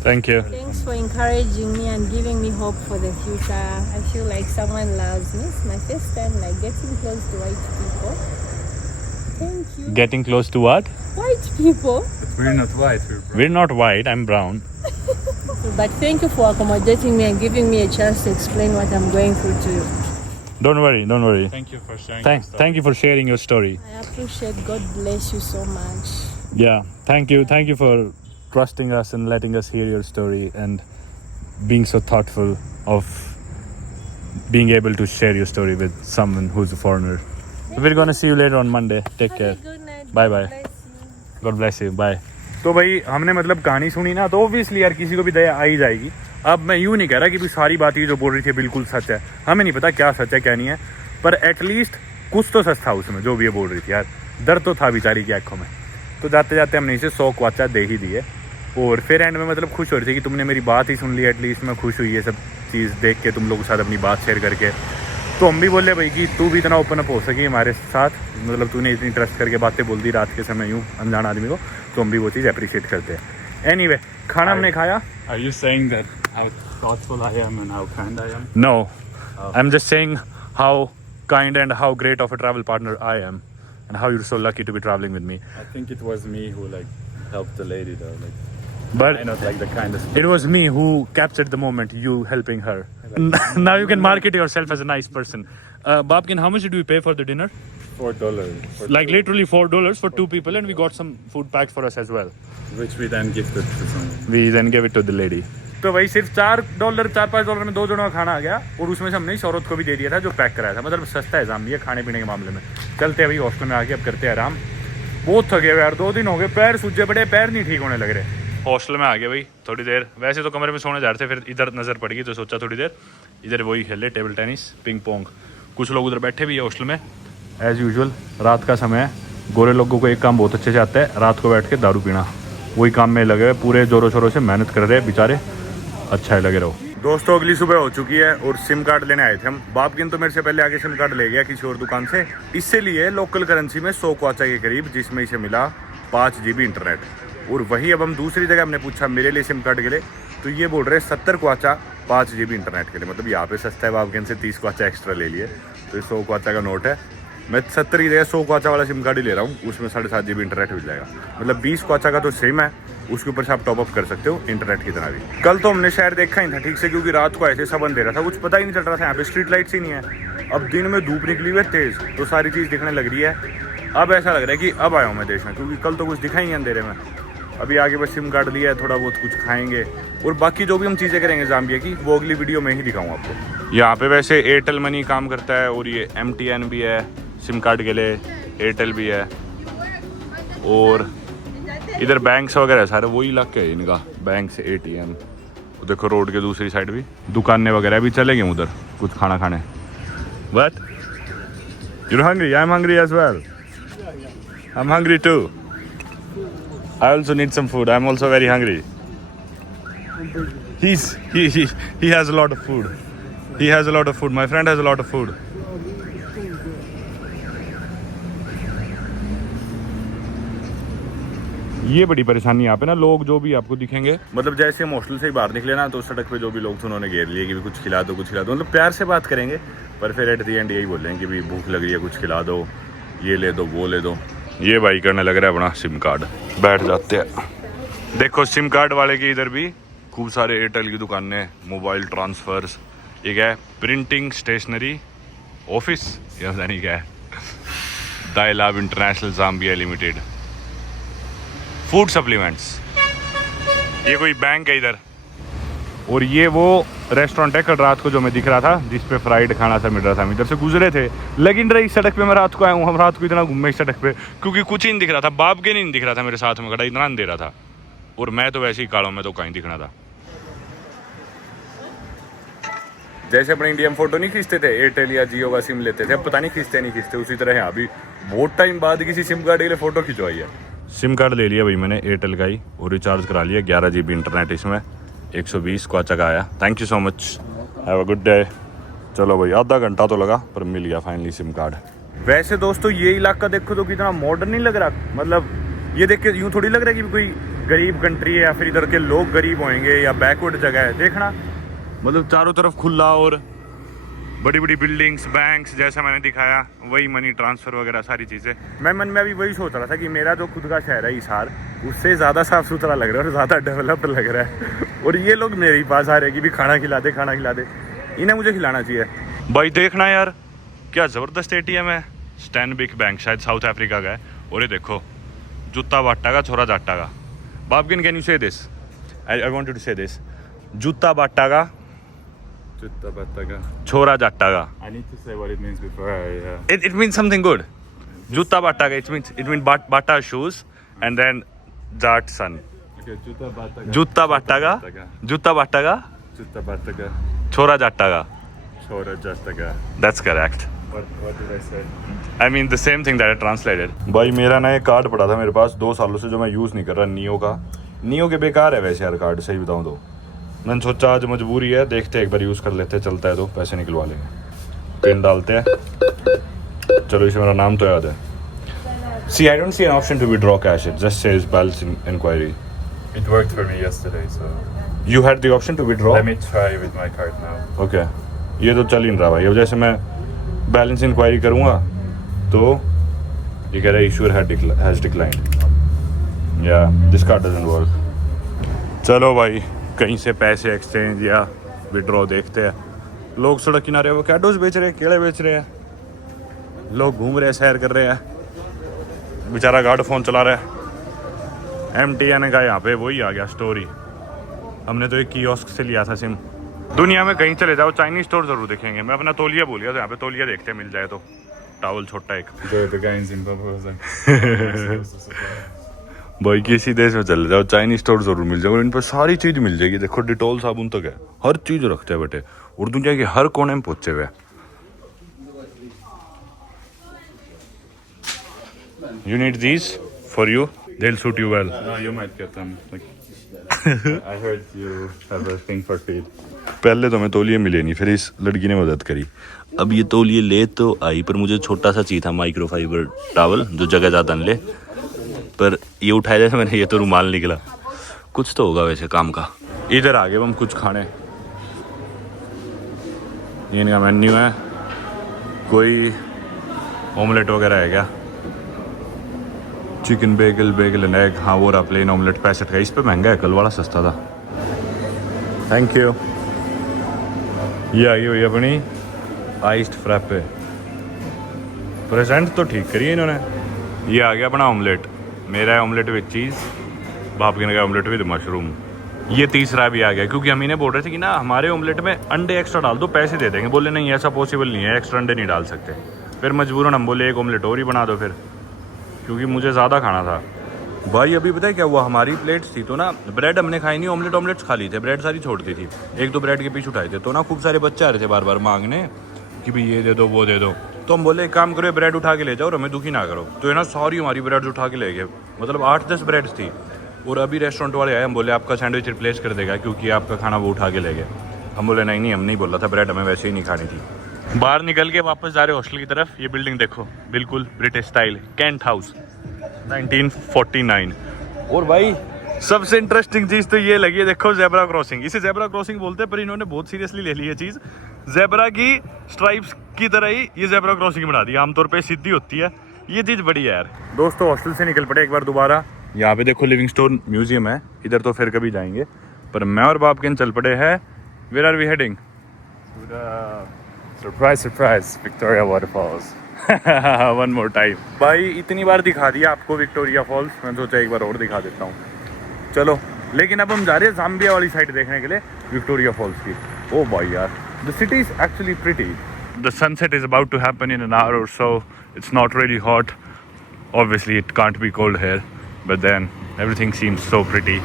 Thank you. Thanks for encouraging me and giving me hope for the future. I feel like someone loves me. It's my first time like getting close to white people. Thank you. Getting close to what? White people. But we're not white, we're brown. We're not white. I'm brown. But thank you for accommodating me and giving me a chance to explain what I'm going through to you. Don't worry. Don't worry. Thank you for sharing. Thank you for sharing your story. I appreciate. God bless you so much. Yeah. Thank you. Thank you for trusting us and letting us hear your story and being so thoughtful of being able to share your story with someone who's a foreigner. We're gonna see you later on Monday. Take care. Have a good night. Bye God bye. bless you. God bless you. Bye. तो भाई हमने मतलब कहानी सुनी ना, तो obviously यार किसी को भी दया आ ही जाएगी। अब मैं यूँ नहीं कह रहा कि भी सारी बात ये जो बोल रही थी बिल्कुल सच है, हमें नहीं पता क्या सच है क्या नहीं है, पर एटलीस्ट कुछ तो सच था उसमें जो भी ये बोल रही थी यार। डर तो था बेचारी की आंखों में। तो जाते जाते हमने इसे 100 क्वाचा दे ही दिए और फिर एंड में मतलब खुश हो रही थी कि तुमने मेरी बात ही सुन ली। एटलीस्ट मैं खुश हुई ये सब चीज़ देख के, तुम लोगों के साथ अपनी बात शेयर करके। तो हम भी बोले भाई कि तू भी इतना ओपन अप हो सकी हमारे साथ, मतलब तूने इतनी ट्रस्ट करके बातें बोल दी रात के समय यूँ अनजान आदमी को, तो हम भी वो चीज़ अप्रिशिएट करते हैं। एनीवे, खाना हमने खाया। Are you saying that how thoughtful I am and how kind I am? No, I'm just saying how kind and how great of a travel partner I am and how you're so lucky to be traveling with me. I think it was me who like helped the lady though. Like But I'm not like the kindest. it was me who captured the moment, you helping her. Now you can market yourself as a nice person. Babkin, how much did we pay for the dinner? $4. for Like two, literally $4 for 2 people, and we got some food packs for us as well. which we then gifted to someone. We then gave it to the lady. तो भाई सिर्फ $4-5 में 2 जनों का खाना आ गया और उसमें से हमने इस औरत को भी दे दिया था जो पैक कराया था। मतलब सस्ता है जाम भी है खाने पीने के मामले में। चलते हैं भाई हॉस्टल में आके, अब करते हैं आराम। बहुत थके हुए यार, 2 दिन हो गए, पैर सूजे पड़े, पैर नहीं ठीक होने लग रहे। हॉस्टल में आ गए भाई थोड़ी देर। वैसे तो कमरे में सोने जा रहे थे, फिर इधर नज़र पड़ गई तो सोचा थोड़ी देर इधर वही खेले टेबल टेनिस पिंग पोंग। कुछ लोग उधर बैठे भी है हॉस्टल में एज़ यूजुअल। रात का समय है, गोरे लोगों को एक काम बहुत अच्छे से आता है, रात को बैठ के दारू पीना। वही काम में लगे हुए पूरे ज़ोरों शोरों से मेहनत कर रहे हैं बेचारे। अच्छा है, लगे रहो। दोस्तों अगली सुबह हो चुकी है और सिम कार्ड लेने आए थे हम। बापकिन तो मेरे से पहले आके सिम कार्ड ले गया किसी और दुकान से। इससे लिए लोकल करेंसी में 100 क्वाचा के करीब, जिसमें इसे मिला 5 GB इंटरनेट। और वही अब हम दूसरी जगह हमने पूछा मेरे लिए सिम कार्ड के लिए, तो ये बोल रहे 70 क्वाचा 5 GB इंटरनेट के लिए। मतलब यहाँ पे सस्ता है, बापकिन से 30 क्वाचा एक्स्ट्रा ले लिए। तो ये 100 क्वाचा का नोट है। मैं 70 की जगह 100 क्वाचा वाला सिम कार्ड ही ले रहा हूँ, उसमें 7.5 GB इंटरनेट मिल जाएगा। मतलब 20 क्वाचा का तो सेम है, उसके ऊपर से आप टॉप अप कर सकते हो इंटरनेट की तरह भी। कल तो हमने शहर देखा ही था ठीक से, क्योंकि रात को ऐसे सबन दे रहा था, कुछ पता ही नहीं चल रहा था। यहाँ पे स्ट्रीट लाइट्स ही नहीं है। अब दिन में धूप निकली हुई है तेज़, तो सारी चीज़ दिखने लग रही है। अब ऐसा लग रहा है कि अब आया हूँ मैं देश में, क्योंकि कल तो कुछ दिखा ही नहीं अंधेरे में। अभी आगे बस सिम कार्ड लिया है, थोड़ा बहुत कुछ खाएंगे और बाकी जो भी हम चीज़ें करेंगे जाम्बिया की, वो अगली वीडियो में ही दिखाऊँ आपको। यहाँ पे वैसे एयरटेल मनी काम करता है और ये MTN भी है सिम कार्ड के लिए, एयरटेल भी है। और इधर बैंक्स वगैरह सारे वही इलाके है इनका, बैंक्स ATM। देखो रोड के दूसरी साइड भी दुकानें वगैरह भी चले गए उधर कुछ खाना खाने। But you're hungry? I'm hungry as well. I'm hungry too. I also need some food. I'm also very hungry. He has a lot of food. He has a lot of food. My friend has a lot of food. ये बड़ी परेशानी यहाँ पे ना, लोग जो भी आपको दिखेंगे, मतलब जैसे हम हॉस्टल से ही बाहर निकले ना, तो सड़क पे जो भी लोग थे उन्होंने घेर लिए कि भी कुछ खिला दो कुछ खिला दो। मतलब प्यार से बात करेंगे, पर फिर एट दी एंड यही बोल रहे हैं कि भी भूख लग रही है, कुछ खिला दो, ये ले दो वो ले दो। ये भाई करने लग रहा है अपना सिम कार्ड, बैठ जाते हैं। देखो सिम कार्ड वाले की इधर भी खूब सारे एयरटेल की दुकानें, मोबाइल ट्रांसफर्स, एक है प्रिंटिंग स्टेशनरी ऑफिस, या पता नहीं क्या है, दाइलाब international Zambia limited, food supplements, ये कोई बैंक है इधर। और ये वो रेस्टोरेंट है कल रात को जो मैं दिख रहा था, जिस पे फ्राइड खाना सा मिल रहा था। हम इधर से गुजरे थे, लेकिन रही सड़क पे मैं रात को आया हूँ। हम रात को इतना घूमे इस सड़क पे, क्योंकि कुछ ही नहीं दिख रहा था। बाप के नहीं दिख रहा था मेरे साथ में खड़ा, इतना अंधेरा था। और मैं तो वैसे ही कालों में तो कहीं दिखना था। जैसे अपने इंडिया में फोटो नहीं खींचते थे, एयरटेल या जियो का सिम लेते थे, अब पता नहीं खींचते नहीं खींचते, उसी तरह यहाँ भी बहुत टाइम बाद किसी सिम कार्ड के लिए फोटो खिंचवाई है। सिम कार्ड ले लिया भाई मैंने एयरटेल का ही, और रिचार्ज करा लिया 11 GB इंटरनेट इसमें, 120 क्वाचा का आया। Thank you so much, have a good day. चलो भाई आधा घंटा तो लगा, पर मिल गया फाइनली सिम कार्ड। वैसे दोस्तों ये इलाका देखो तो कितना मॉडर्न नहीं लग रहा। मतलब ये देख के यूँ थोड़ी लग रहा है कि कोई गरीब कंट्री है या फिर इधर के लोग गरीब होंगे या बैकवर्ड जगह है। देखना मतलब चारों तरफ खुला और बड़ी बड़ी बिल्डिंग्स, बैंक्स, जैसा मैंने दिखाया वही मनी ट्रांसफ़र वगैरह सारी चीज़ें। मैं मन में अभी वही सोच रहा था कि मेरा जो खुद का शहर है हिसार, उससे ज़्यादा साफ़ सुथरा लग रहा है और ज़्यादा डेवलप्ड लग रहा है। और ये लोग मेरे ही पास आ रहे हैं कि भी खाना खिला दे खाना खिला दे। इन्हें मुझे खिलाना चाहिए भाई। देखना यार क्या ज़बरदस्त ATM है, स्टैनबिक बैंक, शायद साउथ अफ्रीका का है। और ये देखो जूता बाटा का छोरा जाटा का। बापकिन can you say this? I want you to say this. जूता बाटा का छोरा जाटा का। I need to say what it means before I... It means something good. Jutta batta ka. It means bata shoes and then jat son. Okay, Jutta Batta ka. Jutta batta ka. Jutta batta ka. Jutta Batta ka. Chora jatta ka. Chora Jatta ka. That's correct. What did I say? I mean the same thing that I translated. भाई मेरा ना एक card पड़ा था मेरे पास 2 सालों से, जो मैं यूज़ नहीं कर रहा, नियो का। नियो के बेकार है वैसे यार कार्ड, सही बताऊँ तो। मैंने सोचा आज मजबूरी है, देखते एक बार यूज़ कर लेते, चलता है तो पैसे निकलवा लेंगे। पिन डालते हैं, चलो इसे मेरा नाम तो याद है। See, I don't see an option to withdraw cash. It just says balance inquiry. It worked for me yesterday, so... You had the option to withdraw? Let me try with my card now. Okay. ये तो चल ही नहीं रहा भाई। अब जैसे मैं balance inquiry करूँगा तो ये कह रहा है इशूअर हैज़ डिक्लाइंड। या दिस कार्ड डजंट वर्क। चलो भाई कहीं से पैसे एक्सचेंज या विड्रॉ देखते हैं। लोग सड़क किनारे वो कैडोस बेच रहे हैं, केले बेच रहे हैं, लोग घूम रहे हैं, सैर कर रहे हैं। बेचारा गार्ड फ़ोन चला रहा है। MTN का यहाँ पे वही आ गया स्टोरी। हमने तो एक कियोस्क से लिया था सिम। दुनिया में कहीं चले जाओ चाइनीज स्टोर ज़रूर देखेंगे। मैं अपना तौलिया भूल गया, तो यहाँ पे तौलिया देखते हैं, मिल जाए तो। टावल छोटा एक। The guy in Zimbabwe was like... भाई किसी देश में चले जाओ चाइनीज स्टोर जरूर मिल जाएगा, इन पर सारी चीज मिल जाएगी। देखो डिटॉल साबुन तक है, हर चीज रखते हैं बेटे, और दुनिया के हर कोने में पहुंचे हुए। You need these for you. They'll suit you well. No, you might get them. Like, I heard you have a thing for feet. पहले तो मैं तौलिए मिले नहीं, फिर इस लड़की ने मदद करी। अब ये तौलिए ले तो आई, पर मुझे छोटा सा चाहिए था माइक्रोफाइबर टॉवल जो जगह जाता न ले, पर ये उठाया जाए मैंने, ये तो रुमाल निकला। कुछ तो होगा वैसे काम का। इधर आ गए हम कुछ खाने, ये इनका मेन्यू है। कोई ऑमलेट वगैरह है क्या? Chicken Bengal, Bengal and egg. हाँ वो रहा प्लेन ऑमलेट 65 का। इस पे महंगा है, कल वाला सस्ता था। Thank you. ये आई हुई अपनी आइस्ड फ्रैपे। प्रेजेंट तो ठीक करिए इन्होंने। ये आ गया अपना ऑमलेट, मेरा है ऑमलेट विद चीज़, बाप के का ऑमलेट विद मशरूम। ये तीसरा भी आ गया, क्योंकि हम इन्हें बोल रहे थे कि ना हमारे ऑमलेट में अंडे एक्स्ट्रा डाल दो, पैसे दे देंगे। बोले नहीं ऐसा पॉसिबल नहीं है, एक्स्ट्रा अंडे नहीं डाल सकते। फिर मजबूरन हम बोले एक ऑमलेट और ही बना दो फिर, क्योंकि मुझे ज़्यादा खाना था। भाई अभी पता है क्या हुआ, हमारी प्लेट्स थी तो ना ब्रेड हमने खाई नहीं, ऑमलेट्स खा ली थे, ब्रेड सारी छोड़ दी थी। एक दो ब्रेड के पीछे उठाए थे, तो ना खूब सारे बच्चे आ रहे थे बार बार मांगने कि भाई ये दे दो वो दे दो। तो हम बोले एक काम करो, ब्रेड उठा के ले जाओ और हमें दुखी ना करो। तो है ना सारी हमारी ब्रेड उठा के ले गए, मतलब 8-10 ब्रेड्स थी। और अभी रेस्टोरेंट वाले आए, हम बोले आपका सैंडविच रिप्लेस कर देगा क्योंकि आपका खाना वो उठा के ले गए। हम बोले नहीं हम नहीं बोल रहा था, ब्रेड हमें वैसे ही नहीं खानी थी। बाहर निकल के वापस जा रहे हॉस्टल की तरफ। ये बिल्डिंग देखो, बिल्कुल ब्रिटिश स्टाइल, कैंट हाउस 1949। और भाई सबसे इंटरेस्टिंग चीज़ तो ये लगी है, देखो जेब्रा क्रॉसिंग। इसे जेब्रा क्रॉसिंग बोलते हैं, पर इन्होंने बहुत सीरियसली ले ली है चीज़। जेब्रा की स्ट्राइप्स की तरह ही ये जेब्रा क्रॉसिंग बना दी, आमतौर पे सीधी होती है। ये चीज़ बड़ी है यार। दोस्तों हॉस्टल से निकल पड़े एक बार दोबारा। यहाँ पे देखो लिविंगस्टोन म्यूजियम है, इधर तो फिर कभी जाएंगे, पर मैं और बाप के चल पड़े हैं। Where are we heading? Surprise, surprise, Victoria Waterfalls. One more time. भाई इतनी बार दिखा दिया आपको विक्टोरिया फॉल्स, मैं सोचा एक बार और दिखा देता हूँ। चलो, लेकिन अब हम जा रहे हैं जाम्बिया वाली साइड देखने के लिए, विक्टोरिया फॉल्स की। ओ भाई यार, the city is actually pretty. The sunset is about to happen in an hour or so. It's not really hot, obviously it can't be cold here, but then everything seems so pretty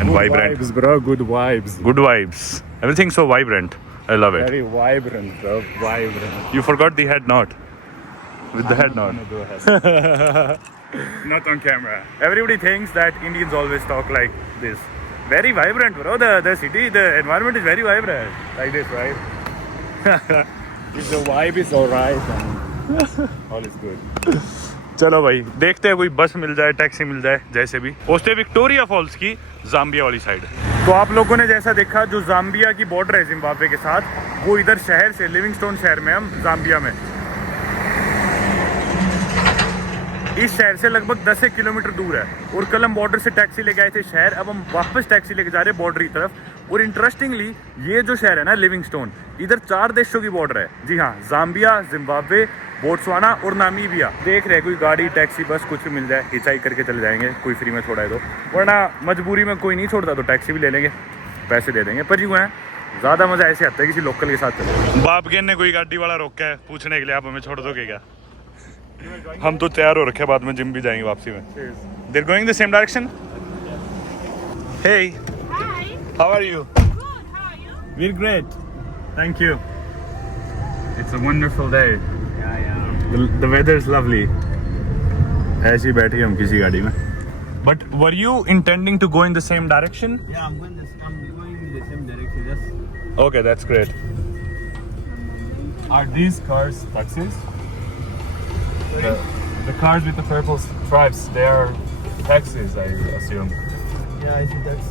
and vibrant. Vibes, bro. Good vibes. Good vibes. Everything so vibrant. I love it. Very vibrant, bro. Vibrant. You forgot the head knot. With the head knot. I'm gonna do a head. Not on camera. Everybody thinks that Indians always talk like this. Very vibrant, bro. The city, the environment is very vibrant. Like this, right? If the vibe is alright, then all is good. चलो भाई, देखते हैं कोई बस मिल जाए, taxi मिल जाए, जैसे भी पहुंचते विक्टोरिया फॉल्स की जाम्बिया वाली साइड। तो आप लोगों ने जैसा देखा, जो जाम्बिया की बॉर्डर है जिम्बाब्वे के साथ, वो इधर शहर से, लिविंगस्टोन शहर में, हम जाम्बिया में, इस शहर से लगभग 10 किलोमीटर दूर है। और कल हम बॉर्डर से टैक्सी लेके आए थे शहर, अब हम वापस टैक्सी लेके जा रहे हैं बॉर्डर की तरफ। और इंटरेस्टिंगली ये जो शहर है ना लिविंगस्टोन, इधर 4 देशों की बॉर्डर है। जी हाँ, जाम्बिया, जिम्बाब्वे, बोट्सवाना और नामीबिया। देख रहे हैं कोई गाड़ी, टैक्सी, बस कुछ भी मिल जाए, हिचाई करके चले जाएंगे, कोई फ्री में छोड़ा है तो, वरना मजबूरी में कोई नहीं छोड़ता तो टैक्सी भी ले लेंगे, पैसे दे देंगे। पर यूँ है, ज़्यादा मज़ा ऐसे आता है किसी लोकल के साथ चले। बाप के ने कोई गाड़ी वाला रोका है पूछने के लिए, आप हमें छोड़ दोगे क्या? हम तो तैयार हो रखे, बाद में जिम भी जाएंगे वापसी में। They're going the same direction? Hey. Hi. How are you? Good. How are you? We're great. Thank you. It's a wonderful day. The weather is lovely. ऐसे ही बैठे हम किसी गाड़ी में। But were you intending to go in the same direction? Yeah, I'm going in the same direction. Just Okay, that's great. Are these cars taxis? The cars with the purple stripes, they are taxis, I assume. yeah, I think that's.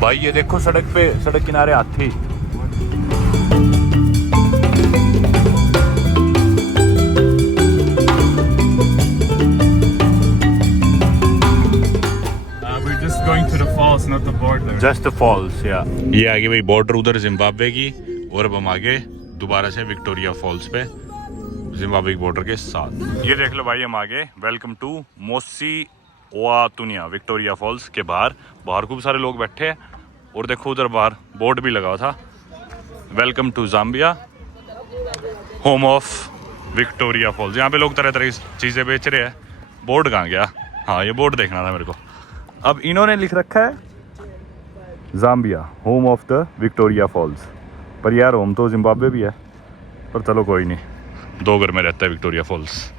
भाई ये देखो सड़क पे, सड़क किनारे हाथी। We're just going to the falls not the border. Just falls या ये आगे भाई बॉर्डर उधर जिम्बाब्वे की, और अब हम आगे दोबारा से विक्टोरिया फॉल्स पे जिम्बाब्वे की बॉर्डर के साथ। ये देख लो भाई हम आगे, वेलकम टू मोसी ओआतुनिया विक्टोरिया फॉल्स के बाहर खूब सारे लोग बैठे हैं, और देखो उधर बाहर बोर्ड भी लगा हुआ था, welcome to Zambia home of Victoria Falls. यहाँ पे लोग तरह तरह की चीज़ें बेच रहे हैं। बोर्ड कहाँ गया? हाँ ये बोर्ड देखना था मेरे को। अब इन्होंने लिख रखा है Zambia home of the Victoria Falls, पर यार होम तो जिम्बाब्वे भी है, पर चलो कोई नहीं, 2 घर में रहता है विक्टोरिया फॉल्स।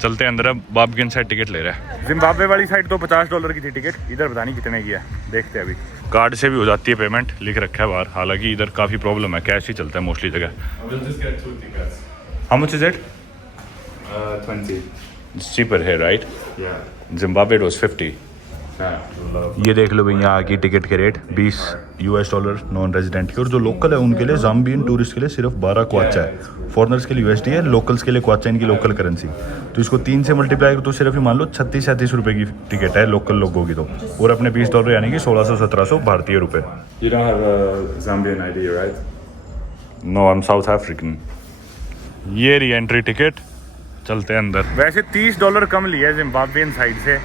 चलते हैं अंदर। अब बाबगिन साइड टिकट ले रहे हैं। जिम्बाब्वे वाली साइड तो $50 की थी टिकट, इधर पता नहीं कितने की है, देखते हैं अभी। कार्ड से भी हो जाती है पेमेंट, लिख रखा है बाहर, हालांकि इधर काफ़ी प्रॉब्लम है, कैश ही चलता है मोस्टली जगह। We'll just get 2 tickets. How much is it? 20. It's cheaper here, right? Yeah. Zimbabwe it was 50. Yeah. ये देख लो भाई यहाँ की टिकट के रेट $20 नॉन रेजिडेंट के, और जो लोकल है उनके लिए, जाम्बियन टूरिस्ट के लिए सिर्फ 12 क्वाचा है, फॉरनर्स के लिए USD है, लोकल्स के लिए क्वाचा इनकी लोकल करेंसी। तो इसको 3 से मल्टीप्लाई करो तो सिर्फ ही मान लो 36-37 रुपये की टिकट है लोकल लोगों की, तो और अपने $20 यानी कि 1600-1700 भारतीय रुपये। You don't have a Zambian ID, right? No I am South African. ये री एंट्री टिकट, चलते हैं अंदर। वैसे $30 कम लिया है जिम्बाब्वियन साइड से,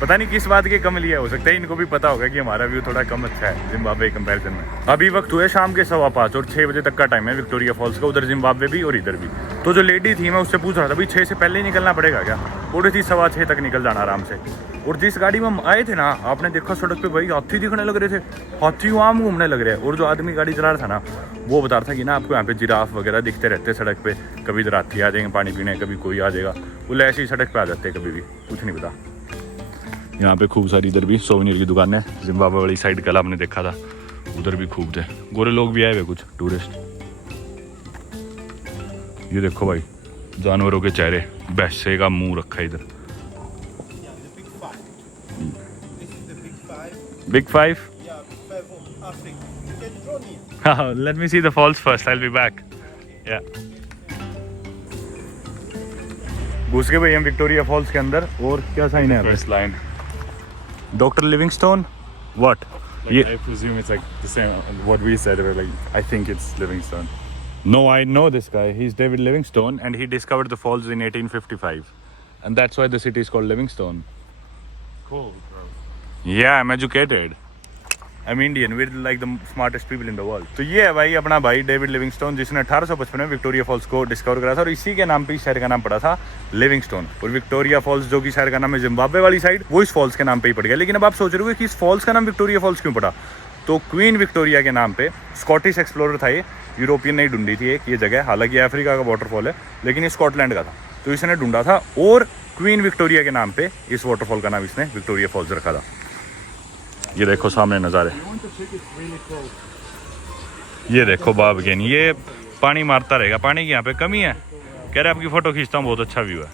पता नहीं किस बात के कम लिया, हो सकता है इनको भी पता होगा कि हमारा व्यू थोड़ा कम अच्छा है जिम्बाब्वे कंपैरिजन में। अभी वक्त हुए शाम के 5:15 और 6 बजे तक का टाइम है विक्टोरिया फॉल्स का, उधर जिम्बाब्वे भी और इधर भी। तो जो लेडी थी मैं उससे पूछ रहा था भाई 6 से पहले ही निकलना पड़ेगा क्या? बोल रही थी 6:15 तक निकल जाना आराम से। और जिस गाड़ी में हम आए थे ना, आपने देखा सड़क पे भाई हाथी दिखने लग रहे थे, हाथी आम घूमने लग रहे हैं। और जो आदमी गाड़ी चला रहा था ना, वो बता रहा था कि ना आपको यहाँ पे जिराफ वगैरह दिखते रहते हैं सड़क पे, कभी इधर हाथी आ जाएंगे पानी पीने, कभी कोई आ जाएगा, वो ऐसे ही सड़क पे आ जाते हैं, कभी भी कुछ नहीं पता। यहाँ पे खूब सारी इधर भी सोवेनियर की दुकान है, जिम्बाब्वे वाली साइड कल आपने देखा था, उधर भी खूब थे, गोरे लोग भी आए हुए कुछ टूरिस्ट। ये देखो भाई जानवरों के चेहरे, भैंसे का मुंह रखा है इधर। Big 5? Let me see the falls first, I will be back. या घुस गए भाई हम विक्टोरिया फॉल्स के अंदर। और क्या साइन है? First line. Doctor Livingstone what? Like, I presume it's like the same what we said. Or like I think it's Livingstone. No, I know this guy. He's David Livingstone, and he discovered the falls in 1855, and that's why the city is called Livingstone. Cool, bro. Yeah, I'm educated. I'm Indian. We're like the smartest people in the world. तो ये है भाई अपना भाई David Livingstone, जिसने 1855 में Victoria false को discover करा था, और इसी के नाम पे इस शहर का नाम पड़ा था लिविंगस्टोन। और विक्टोरिया फॉल्स जो कि शहर का नाम है जिम्बाब्वे वाली साइड, वो इस फॉल्स के नाम पे ही पड़ गया। लेकिन अब आप सोच रहे हो कि इस फॉल्स का नाम विक्टोरिया फॉल्स क्यों पड़ा? तो क्वीन विक्टोरिया के नाम पे स्कॉटिश एक्सप्लोरर था, ये यूरोपियन ने ढूंढी थी एक ये जगह, हालांकि अफ्रीका का वाटरफॉल है लेकिन ये स्कॉटलैंड का था, तो इसने ढूंढा था, और क्वीन विक्टोरिया के नाम पे इस वाटरफॉल का नाम इसने विक्टोरिया फॉल्स रखा था। ये देखो सामने नज़ारे, ये देखो बाबगिन, ये पानी मारता रहेगा, पानी की यहाँ पे कमी है। कह रहे आपकी फ़ोटो खींचता हूँ, बहुत अच्छा व्यू है।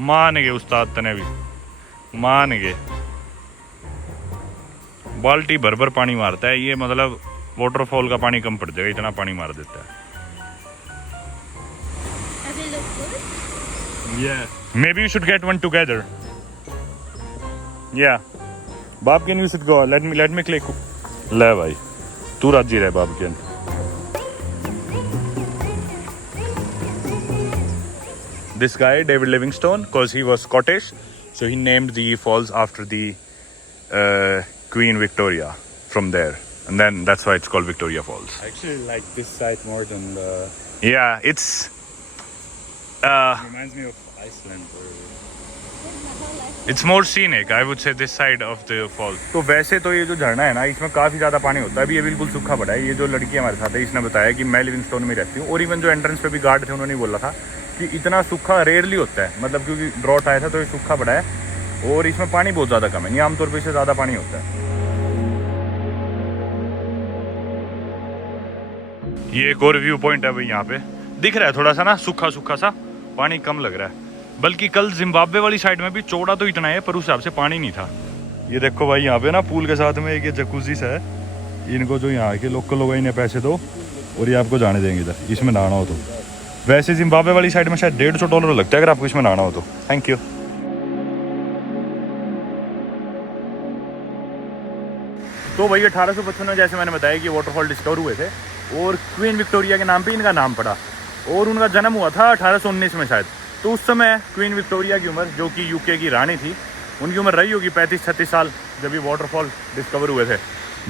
मान गए उस्ताद तने भी, मान गए। बाल्टी भर भर पानी मारता है ये, मतलब वाटरफॉल का पानी कम पड़ जाएगा, इतना पानी मार देता है। Yeah. Maybe you should get one together. Yeah. Babkin, you should go. Let me click. ले भाई, तू राजी रहे Babkin. This guy, David Livingstone, because he was Scottish, so he named the falls after the Queen Victoria from there. And then that's why it's called Victoria Falls. I actually like this side more than the. Yeah, it's... Reminds me of Iceland. It's more scenic, I would say, this side of the fall. तो वैसे तो ये जो झरना है ना, इसमें काफ़ी ज़्यादा पानी होता है। अभी ये बिल्कुल सूखा पड़ा है। ये जो लड़की हमारे साथ है, इसने बताया कि मैं लिविंगस्टोन में रहती हूँ, और इवन जो एंट्रेंस पे भी गार्ड थे उन्होंने बोला था कि इतना सूखा रेयरली होता है, मतलब क्योंकि ड्रॉट आया था तो ये सूखा पड़ा है, और इसमें पानी बहुत ज़्यादा कम है, नहीं आमतौर पर इससे ज़्यादा पानी होता है। ये एक और व्यू पॉइंट है भाई, यहाँ पे दिख रहा है थोड़ा सा ना सूखा सूखा सा, पानी कम लग रहा है। बल्कि कल जिम्बाब्वे वाली साइड में भी चौड़ा तो इतना है, पर उस हिसाब से पानी नहीं था। ये देखो भाई यहाँ पे ना पूल के साथ में एक ये जकूजी सा है, इनको जो यहाँ के लोकल लोग इन्हें पैसे दो और ये आपको जाने देंगे इधर, इसमें नहाना हो तो। वैसे जिम्बाब्वे वाली साइड में शायद $150 लगता है अगर आपको इसमें नहाना हो तो। Thank you. तो भाई 1855 में जैसे मैंने बताया कि वाटरफॉल डिस्कवर हुए थे और क्वीन विक्टोरिया के नाम पे इनका नाम पड़ा और उनका जन्म हुआ था 1819 में शायद। तो उस समय क्वीन विक्टोरिया की उम्र, जो कि यूके की रानी थी, उनकी उम्र रही होगी 35-36 साल जब ये वाटरफॉल डिस्कवर हुए थे।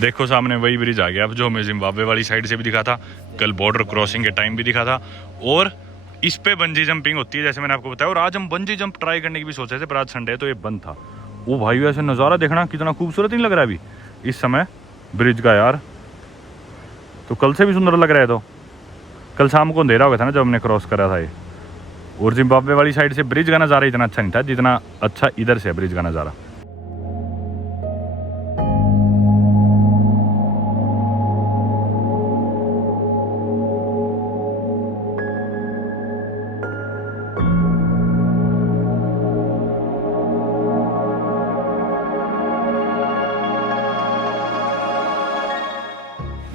देखो सामने वही ब्रिज आ गया अब, जो हमें जिम्बाब्वे वाली साइड से भी दिखा था, कल बॉर्डर क्रॉसिंग के टाइम भी दिखा था। और इस पे बंजी जंपिंग होती है जैसे मैंने आपको बताया। और आज हम बंजी जंप ट्राई करने की भी सोचे थे, पर आज संडे है तो ये बंद था। वो भाई ऐसे नज़ारा देखना कितना खूबसूरत नहीं लग रहा है अभी इस समय ब्रिज का यार। तो कल से भी सुंदर लग रहा है। तो कल शाम को अंधेरा हो गया था ना जब हमने क्रॉस करा था ये। और जिम्बाब्वे वाली साइड से ब्रिज का नज़ारा इतना अच्छा नहीं था जितना अच्छा इधर से है ब्रिज का नज़ारा।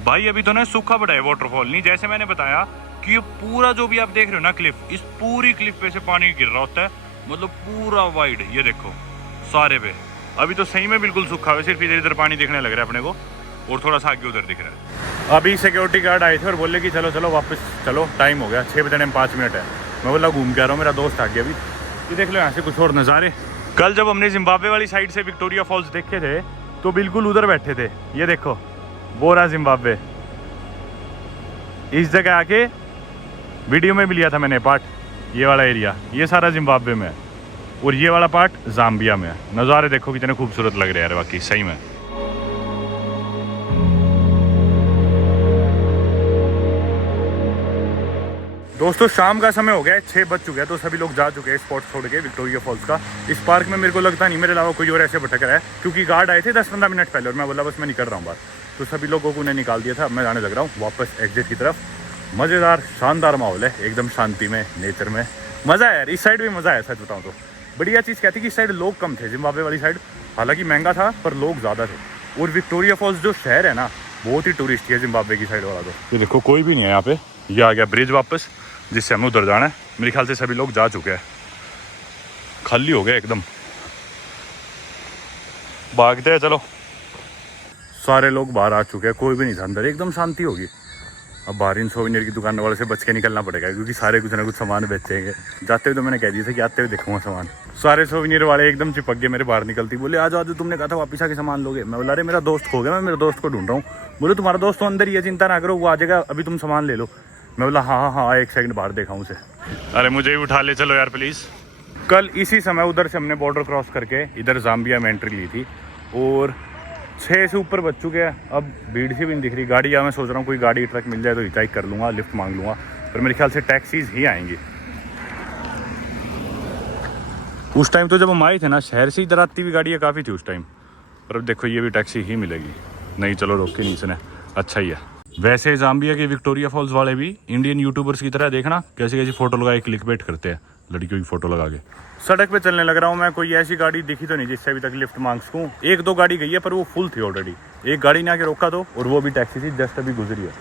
भाई अभी तो ना सूखा पड़ा है वाटरफॉल, नहीं जैसे मैंने बताया कि ये पूरा जो भी आप देख रहे हो ना क्लिफ, इस पूरी क्लिफ पे से पानी गिर रहा होता है, मतलब पूरा वाइड। ये देखो सारे पे अभी तो सही में बिल्कुल सूखा है, सिर्फ इधर इधर पानी दिखने लग रहा है अपने को और थोड़ा सा आगे उधर दिख रहा है। अभी सिक्योरिटी गार्ड आए थे और बोले कि चलो चलो वापस चलो, टाइम हो गया 6 बजने में 5 मिनट है। मैं बोला घूम के आ रहा हूँ, मेरा दोस्त आ गया अभी। ये देख लो यहाँ से कुछ और नज़ारे। कल जब हमने जिम्बाब्वे वाली साइड से विक्टोरिया फॉल्स देखे थे तो बिल्कुल उधर बैठे थे। ये देखो वो रहा जिम्बाब्वे। इस जगह आके वीडियो में भी लिया था मैंने पार्ट, ये वाला एरिया ये सारा जिम्बाब्वे में है और ये वाला पार्ट जाम्बिया में है। नज़ारे देखो कितने खूबसूरत लग रहे हैं यार बाकी सही में। दोस्तों शाम का समय हो गया है, 6 बज चुके हैं, तो सभी लोग जा चुके हैं स्पॉट छोड़ के विक्टोरिया फॉल्स का। इस पार्क में मेरे को लगता नहीं मेरे अलावा कोई और ऐसे भटक रहा है, क्योंकि गार्ड आए थे 10-15 मिनट पहले और मैं बोला बस मैं निकल रहा हूँ बाहर। तो सभी लोगों को उन्हें निकाल दिया था। अब मैं जाने लग रहा हूँ वापस एग्जिट की तरफ। मज़ेदार शानदार माहौल है एकदम, शांति में, नेचर में मज़ा है यार। इस साइड भी मज़ा है सच बताऊँ तो। बढ़िया चीज़ क्या थी कि इस साइड लोग कम थे, जिम्बाब्वे वाली साइड हालांकि महंगा था पर लोग ज़्यादा थे। और विक्टोरिया फॉल्स जो शहर है ना बहुत ही टूरिस्ट है जिम्बाब्वे की साइड वाला। तो ये देखो कोई भी नहीं है यहाँ पे। ये आ गया ब्रिज वापस जिससे हमें उधर जाना है। मेरे ख्याल से सभी लोग जा चुके हैं, खाली हो गया एकदम। भागते हैं चलो। सारे लोग बाहर आ चुके हैं, कोई भी नहीं था अंदर, एकदम शांति होगी। अब बाहर इन सोवेनियर की दुकान वाले से बच के निकलना पड़ेगा क्योंकि सारे कुछ ना कुछ सामान बेचेंगे। जाते हुए तो मैंने कह दिया था कि आते हुए देखूंगा सामान। सारे सोवेनियर वाले एकदम चिपक गए मेरे बाहर निकलती, बोले आज आज तुमने कहा था वापस आके सामान लोगे। मैं बोला अरे मेरा दोस्त खो गया, मैं मेरे दोस्त को ढूंढ रहा हूँ। बोले तुम्हारा दोस्त तो अंदर ही है, चिंता ना करो वो आ जाएगा, अभी तुम सामान ले लो। मैं बोला हाँ हाँ एक सेकंड बाहर देखा उसे। अरे मुझे ही उठा ले चलो यार प्लीज़। कल इसी समय उधर से हमने बॉर्डर क्रॉस करके इधर जाम्बिया में एंट्री ली थी और 6 से ऊपर बज चुके हैं। अब भीड़ सी भी नहीं दिख रही। गाड़ी या मैं सोच रहा हूँ कोई गाड़ी ट्रक मिल जाए तो हिचाइक कर लूँगा, लिफ्ट मांग लूँगा, पर मेरे ख्याल से टैक्सीज ही आएंगी। उस टाइम तो जब हम आए थे ना शहर से इधर आती हुई गाड़ियाँ काफ़ी थी उस टाइम, पर अब देखो ये भी टैक्सी ही मिलेगी। नहीं चलो रोक के नहीं सुने, अच्छा ही है। वैसे जाम्बिया के विक्टोरिया फॉल्स वाले भी इंडियन यूट्यूबर्स की तरह देखना कैसी कैसी फ़ोटो लगा के क्लिकबेट करते हैं लड़कियों की फ़ोटो लगा के। सड़क पे चलने लग रहा हूँ मैं, कोई ऐसी गाड़ी दिखी तो नहीं जिससे अभी तक लिफ्ट मांग सकूँ। 1-2 गाड़ी गई है पर वो फुल थी ऑलरेडी। एक गाड़ी ने आके रोका तो, और वो भी टैक्सी थी, जस्ट अभी गुजरी है।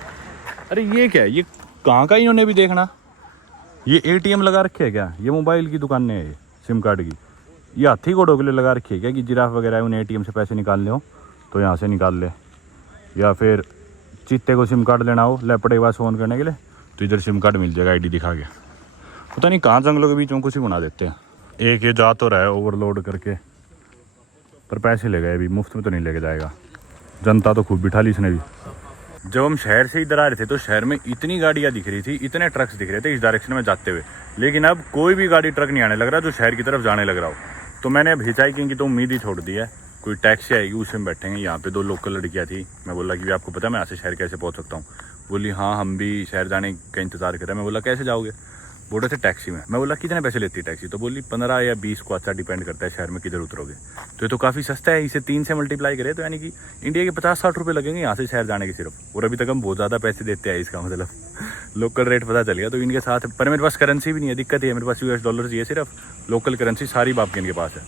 अरे ये क्या है, ये कहाँ का इन्होंने भी देखना। ये ATM लगा रखे है क्या? ये मोबाइल की दुकान है, ये सिम कार्ड की। ये हाथी घोड़ों के लिए लगा रखी है क्या कि जिराफ वगैरह है उन्हें ATM से पैसे निकालने हो तो यहाँ से निकाल ले, या फिर चीते को सिम कार्ड लेना हो लेपड़े के पास फ़ोन करने के लिए तो इधर सिम कार्ड मिल जाएगा ID दिखा के। पता नहीं कहाँ जंगलों के बीच में कुछ ही बना देते हैं। एक ये जा तो रहा है ओवरलोड करके, पर पैसे ले गए, अभी मुफ्त में तो नहीं लेके जाएगा। जनता तो खूब बिठा ली इसने भी। जब हम शहर से इधर आ रहे थे तो शहर में इतनी गाड़ियाँ दिख रही थी, इतने ट्रक्स दिख रहे थे इस डायरेक्शन में जाते हुए, लेकिन अब कोई भी गाड़ी ट्रक नहीं आने लग रहा जो शहर की तरफ जाने लग रहा हो। तो मैंने अब हिचाइकिंग की तो उम्मीद ही छोड़ दी है। कोई टैक्सी आएगी उसी में बैठेंगे। यहाँ पे 2 लोकल लड़कियाँ थी। मैं बोला कि आपको पता है मैं यहाँ से शहर कैसे पहुँच सकता हूँ? बोली हाँ हम भी शहर जाने का इंतज़ार कर रहे हैं। मैं बोला कैसे जाओगे? बोल रहे थे टैक्सी में। मैं बोला कितने पैसे लेती है टैक्सी? तो बोली 15 या 20 को, अच्छा डिपेंड करता है शहर में किधर उतरोगे। तो ये तो काफ़ी सस्ता है, इसे 3 से मल्टीप्लाई करें तो यानी कि इंडिया के 50-60 रुपये लगेंगे यहाँ से शहर जाने के सिर्फ। और अभी तक हम बहुत ज़्यादा पैसे देते हैं, इसका मतलब लोकल रेट पता चल गया। तो इनके साथ, पर मेरे पास करेंसी भी नहीं है, दिक्कत है, मेरे पास US डॉलर चाहिए सिर्फ। लोकल करेंसी सारी बाप के इनके पास है।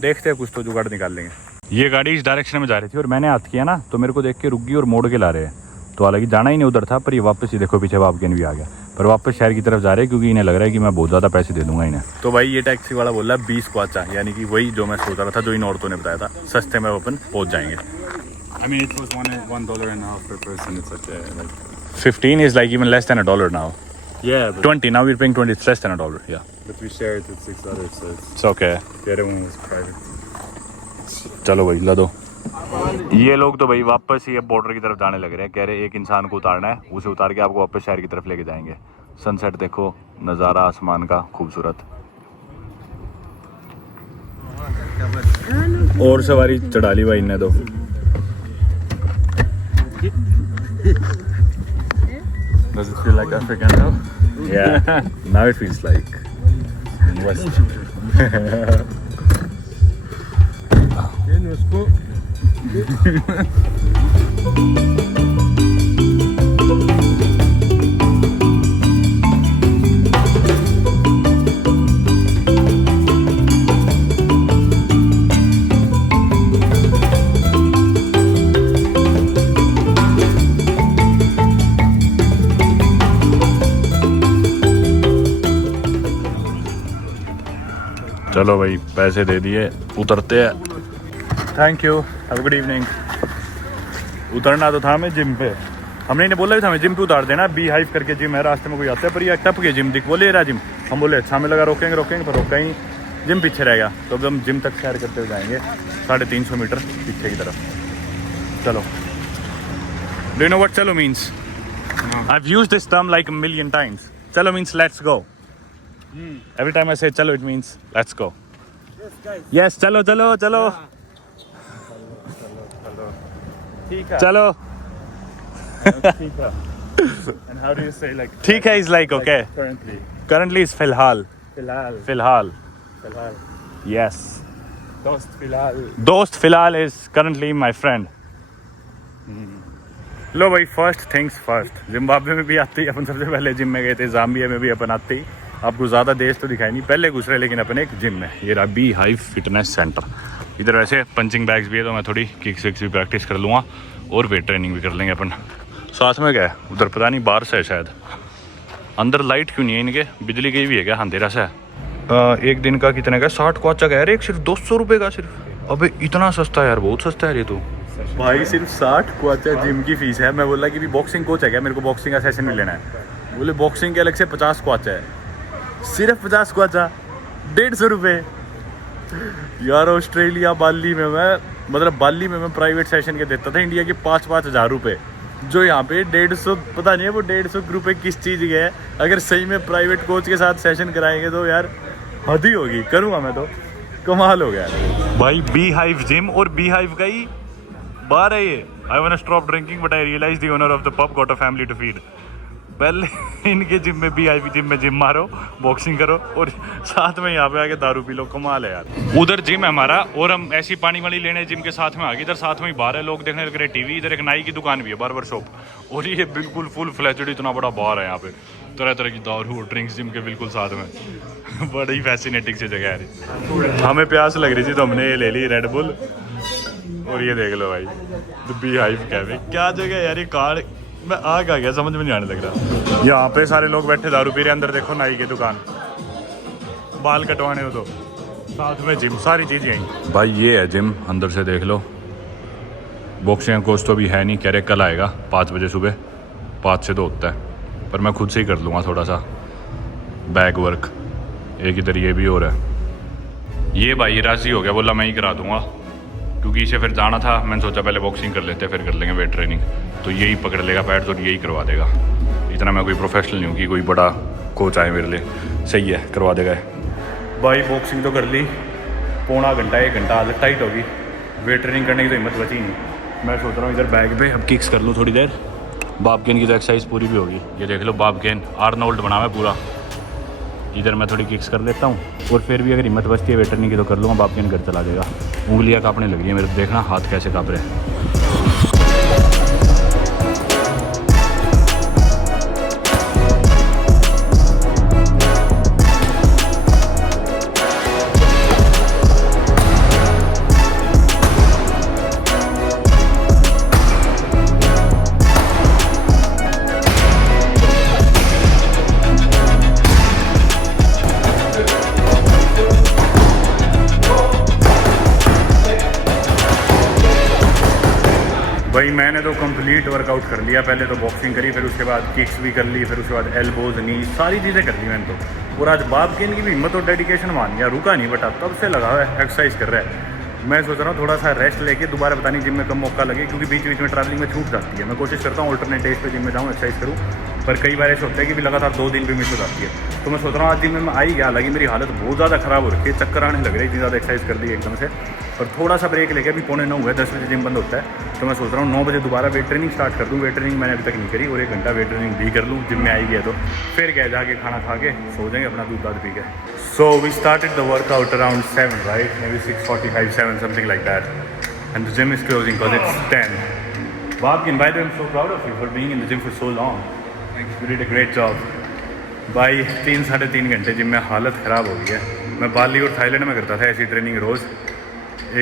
देखते हैं कुछ तो जुगाड़ निकाल लेंगे। ये गाड़ी इस डायरेक्शन में जा रही थी और मैंने हाथ किया ना तो मेरे को देख के रुक गई और मोड़ के ला रहे हैं। तो हालांकि जाना ही नहीं उधर था, पर ये वापस ही देखो पीछे बापगेन भी आ गया, पर वापस शहर की तरफ जा रहे हैं क्योंकि इन्हें लग रहा है कि मैं बहुत ज़्यादा पैसे दे दूंगा इन्हें। तो भाई ये टैक्सी वाला बोल रहा है 20 को, अच्छा यानी कि वही जो मैं सोच रहा था, जो इन औरतों ने बताया था, सस्ते में अपन पहुँच जाएंगे। I mean, it was $1.50 per person. It's such a like. 15 is like even less than $1 now. Yeah, but 20 now we're paying 20. It's less than $1. Yeah, we shared with 6 others, so it's okay. the other one was private. चलो भाई ला दो। ये लोग तो भाई वापस ही अब border की तरफ जाने लग रहे हैं। कह रहे एक इंसान को उतारना है, उसे उतार के आपको वापस शहर की तरफ लेके जाएंगे। सनसेट देखो, नज़ारा आसमान का खूबसूरत। और सवारी चढ़ा ली भाई ने तो। Does it feel like African now? Yeah, now it feels like West. चलो भाई पैसे दे दिए, उतरते हैं। Thank you, have a good evening. उतरना तो था हमें जिम पे, हमने इन्हें बोला भी था हमें जिम पे उतार देना। बी हाइव करके जिम है, रास्ते में कोई आता है पर ये टप के जिम दिख बोले रहा जिम। हम बोले अच्छा, हमें लगा रोकेंगे पर रोका ही, जिम पीछे रहेगा। तो अब हम जिम तक सैर करते हुए जाएंगे 350 मीटर पीछे की तरफ। चलो, डू यू नो व्हाट चलो means? I have used this term like a million times. चलो means let's go. Every time I say chalo, it means let's go. Yes, chalo, chalo, chalo. Chalo. And how do you say like? ठीक है is like okay. Currently. Currently is फिलहाल. Filhal. फिलहाल. Filhal. Yes. Dost filhal. दोस्त फिलहाल is currently my friend. लो भाई, first things first. Zimbabwe में भी आते ही अपन सबसे पहले जिम में गए थे, जाम्बिया में भी अपन आते ही। आपको ज़्यादा देश तो दिखाई नहीं, पहले घुस रहे लेकिन अपन एक जिम में। ये रहा बी हाइव फिटनेस सेंटर। इधर वैसे पंचिंग बैग्स भी है, तो मैं थोड़ी किक्स विक्स भी प्रैक्टिस कर लूँगा और वेट ट्रेनिंग भी कर लेंगे अपन। साथ में क्या है उधर, पता नहीं बाहर से है शायद। अंदर लाइट क्यों नहीं है इनके, बिजली गई भी है क्या? अंधेरा सा है। एक दिन का कितने का? 60 क्वाचा का यार, एक सिर्फ 200 रुपये का सिर्फ। अबे इतना सस्ता यार, बहुत सस्ता है ये तो भाई। सिर्फ 60 क्वाचा जिम की फीस है। मैं बोला कि भी बॉक्सिंग कोच है क्या, मेरे को बॉक्सिंग का सेशन भी लेना है। बोले बॉक्सिंग के अलग से 50 क्वाचा है। सिर्फ 50 क्वाचा, 150 रुपये यार। ऑस्ट्रेलिया बाली में बाली में मैं प्राइवेट सेशन के देता था इंडिया के 5-5 हज़ार रुपये, जो यहाँ पे 150। पता नहीं है वो 150 रुपये किस चीज़ के है। अगर सही में प्राइवेट कोच के साथ सेशन कराएंगे तो यार हद ही होगी। करूँगा मैं तो, कमाल हो गया भाई। बी हाइव जिम और बी हाइव का ही बार है ये। I want to stop drinking but I realize the owner of the pub got a family to feed. पहले इनके जिम में बी हाइव जिम में जिम मारो, बॉक्सिंग करो और साथ में यहाँ पे आके दारू पी लो। कमाल है यार। उधर जिम है हमारा और हम ऐसी पानी वाली लेने जिम के साथ में आ गए। इधर साथ में ही बार है, लोग देखने लग रहे टीवी। इधर एक नाई की दुकान भी है, बार्बर शॉप। और ये बिल्कुल फुल फ्लैचड इतना बड़ा बार है यहाँ पे, तरह तरह की दारू और ड्रिंक्स जिम के बिल्कुल साथ में। बड़ी फैसिनेटिंग सी जगह है। हमें प्यास लग रही थी तो हमने ये ले ली रेड बुल। और ये देख लो भाई, द बी हाइव कैफे। क्या जगह है यार, ये कार्ड मैं आ गया समझ में नहीं आने लग रहा। यहाँ पे सारे लोग बैठे दारू पी रहे। अंदर देखो नाई की दुकान, बाल कटवाने हो तो, साथ में जिम, सारी चीज़ यहीं भाई। ये है जिम, अंदर से देख लो। बॉक्सिंग कोच तो अभी है नहीं, कह रहे कल आएगा 5 बजे सुबह। 5 से 2 होता है, पर मैं खुद से ही कर लूँगा थोड़ा सा बैक वर्क। एक इधर ये भी हो रहा है। ये भाई राजी हो गया, बोला मैं ही करा दूँगा क्योंकि इसे फिर जाना था। मैंने सोचा पहले बॉक्सिंग कर लेते हैं फिर कर लेंगे वेट ट्रेनिंग। तो यही पकड़ लेगा पैड्स और यही करवा देगा। इतना मैं कोई प्रोफेशनल नहीं हूँ कि कोई बड़ा कोच आए मेरे लिए। सही है, करवा देगा भाई। बॉक्सिंग तो कर ली, पौना घंटा 1 घंटा आदत टाइट होगी। वेट ट्रेनिंग करने की तो हिम्मत बची नहीं। मैं सोच रहा हूँ इधर बैग पे अब किक्स कर लूँ थोड़ी देर। बाबकेन की तो एक्सरसाइज पूरी भी होगी। ये देख लो बाबकेन, आर्नोल्ड बना हुआ है पूरा। इधर मैं थोड़ी किक्स कर लेता हूँ और फिर भी अगर हिम्मत बचती है वेट ट्रेनिंग की तो कर लूँगा। बाबकेन घर चला जाएगा। उंगलियाँ काँपने लगी है मेरे, देखना हाथ कैसे काँप रहे हैं। कंप्लीट वर्कआउट कर लिया। पहले तो बॉक्सिंग करी, फिर उसके बाद किक्स भी कर ली, फिर उसके बाद एल्बोज, नी, सारी चीज़ें कर ली मैंने तो। और आज बाप के इनकी भी हिम्मत और डेडिकेशन मान गया, रुका नहीं बेटा, तब से लगा हुआ है एक्सरसाइज कर रहा है। मैं सोच रहा हूँ थोड़ा सा रेस्ट लेके दोबारा पता नहीं जिम में कम मौका लगे, क्योंकि बीच बीच में ट्रैवलिंग में छूट जाती है। मैं कोशिश करता हूँ अल्टरनेट डेज पे जिम में जाऊँ, एक्सरसाइज करूँ, पर कई बार ऐसा होता है कि भी लगातार 2 दिन भी मिस हो जाती है। तो मैं सोच रहा हूँ आज जिम में मैं आई गया, हालांकि मेरी हालत बहुत ज़्यादा ख़राब हो रखी है, चक्कर आने लग रही है, इतनी ज़्यादा एक्सरसाइज कर दी एकदम से। पर थोड़ा सा ब्रेक लेके, अभी 8:45 हुआ है, 10 बजे जिम बंद होता है, तो मैं सोच रहा हूँ 9 बजे दोबारा वेट ट्रेनिंग स्टार्ट कर दूँ। वेट ट्रेनिंग मैंने अभी तक नहीं करी, और 1 घंटा वेट ट्रेनिंग भी कर लूँ जिम में आई गया तो। फिर क्या जाके खाना खा के सो जाएंगे, अपना दूध दाद पी के। So we started the workout around 7, right, may be 6:45, 7, something like that, and the gym is closing because it's 10. Babkin, by the way, I'm so proud of you for being in the gym for so long. You did a great job. भाई 3-3.5 घंटे gym में हालत ख़राब हो गई है। मैं बाली और थाईलैंड में करता था ऐसी ट्रेनिंग रोज़,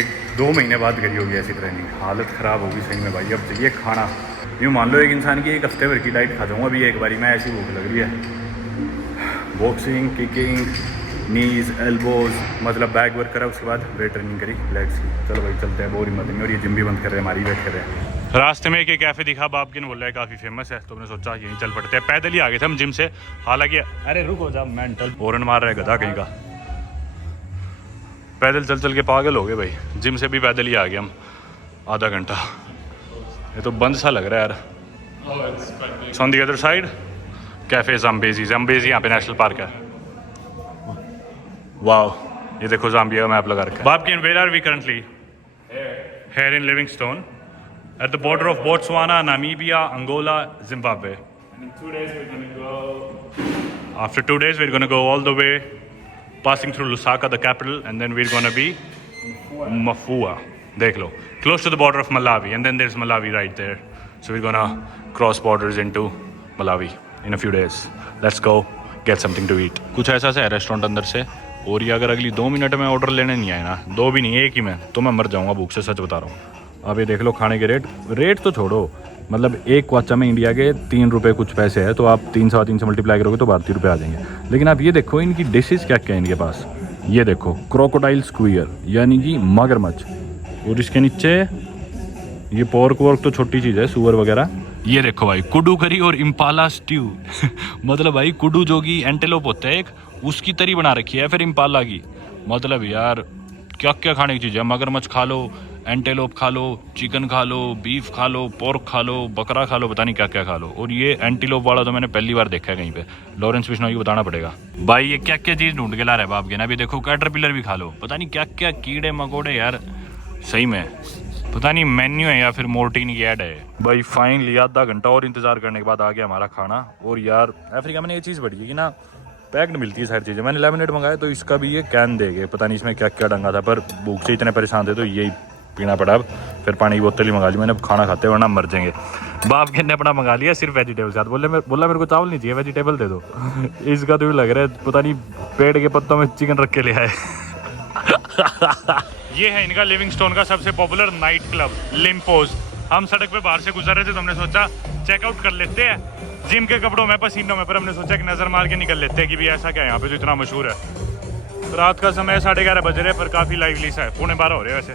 1-2 महीने बाद करी होगी ऐसी ट्रेनिंग, हालत ख़राब होगी सही में भाई। अब चाहिए खाना, यूँ मान लो एक इंसान की 1 हफ्ते भर की डाइट खा जाऊँगा अभी एक बारी मैं, ऐसी भूख लग रही है। बॉक्सिंग, किकिंग, नीज, एल्बोज, मतलब बैक वर्क करा, उसके बाद वेट ट्रेनिंग करी, लेग्स की। चलो भाई चलते हैं, बोर हिम्मत नहीं, और ये जिम भी बंद कर रहे हैं, हमारी वेट कर रहे हैं। रास्ते में एक कैफ़े दिखा, बापकिन बोल रहा है काफ़ी फेमस है, तो हमने सोचा यहीं चल पड़ते हैं। पैदल ही आ गए थे हम जिम से, हालांकि अरे रुको जा, मेंटल हॉर्न मार रहा है गधा कहीं का। पैदल चल चल के पागल हो गए भाई, जिम से भी पैदल ही आ गए हम, आधा घंटा। ये तो बंद सा लग रहा है यार। On the other side cafe Zambezi, Zambezi यहाँ पे नेशनल पार्क है। वाओ, ये देखो ज़ाम्बिया मैप लगा रखा है। Babken, where are we currently? Here in Livingstone, at the border of Botswana, Namibia, Angola, Zimbabwe. And in 2 days we're gonna go. After 2 days, we're going to go all the way, passing through Lusaka, the capital, and then we're going to be Mafua. Dekh lo. Close to the border of Malawi, and then there's Malawi right there. So we're going to cross borders into Malawi in a few days. Let's go get something to eat. कुछ ऐसा सा है restaurant अंदर से, और ये अगर अगली 2 मिनट में ऑर्डर लेने नहीं आए ना, 2 भी नहीं 1 ही में, तो मैं मर जाऊँगा भूख से, सच बता रहा हूँ। अब ये देख लो खाने के रेट तो छोड़ो, मतलब 1 क्वाचा में इंडिया के 3 रुपये कुछ पैसे है, तो आप 3-3.25 से मल्टीप्लाई करोगे तो 12 रुपये आ जाएंगे। लेकिन आप ये देखो इनकी डिशेस क्या क्या है इनके पास। ये देखो क्रोकोडाइल स्क्वियर, यानी कि मगरमच्छ, और इसके नीचे ये पोर्क वोर्क तो छोटी चीज़ है, सुअर वगैरह। ये देखो भाई कुडू करी और इम्पाला स्ट्यू मतलब भाई कुडू जो कि एंटेलोप होता है एक, उसकी तरी बना रखी है, फिर इम्पाला की। मतलब यार क्या क्या खाने की चीज़ है, मगरमच्छ खा लो, एंटेलोप खा लो, चिकन खा लो, बीफ खा लो, पोर्क खा लो, बकरा खा लो, पता नहीं क्या क्या खा लो। और ये एंटीलोप वाला तो मैंने पहली बार देखा है कहीं पे, लॉरेंस बिश्नोई को बताना पड़ेगा भाई ये क्या क्या चीज़ ढूंढ के ला रहा है बाप के ना। अभी देखो कैटरपिलर भी खा लो, पता नहीं क्या क्या कीड़े मकोड़े यार, सही में पता नहीं मेन्यू है या फिर मोर्टीन की ऐड है भाई। फाइनली आधा घंटा और इंतज़ार करने के बाद आ गया हमारा खाना। और यार अफ्रीका में ये चीज़ बढ़ी है कि ना पैक्ड मिलती है सारी चीज़ें। मैंने लेमनेड मंगाया तो इसका भी ये कैन दे गए, पता नहीं इसमें क्या क्या डंगा था, पर भूख से इतने परेशान थे तो यही पीना पड़ा। अब फिर पानी की बोतल ही मंगा ली मैंने, अब खाना खाते वरना मर जाएंगे। बाप के ने अपना मंगा लिया सिर्फ वेजिटेबल साथ, बोला मेरे को चावल नहीं चाहिए, वेजिटेबल दे दो। इसका तो भी लग रहा है पता नहीं पेड़ के पत्तों में चिकन रख के ले आए। ये है इनका लिविंगस्टोन का सबसे पॉपुलर नाइट क्लब लिम्पोज। हम सड़क पे बाहर से गुजर रहे थे तो हमने सोचा चेकआउट कर लेते हैं, जिम के कपड़ों में पसीनों में, पर हमने सोचा कि नज़र मार के निकल लेते हैं कि भी ऐसा क्या है यहाँ पे जो इतना मशहूर है। रात का समय 11:30 बज रहे पर काफ़ी लाइवली सा है, 11:45 हो रहे हैं वैसे।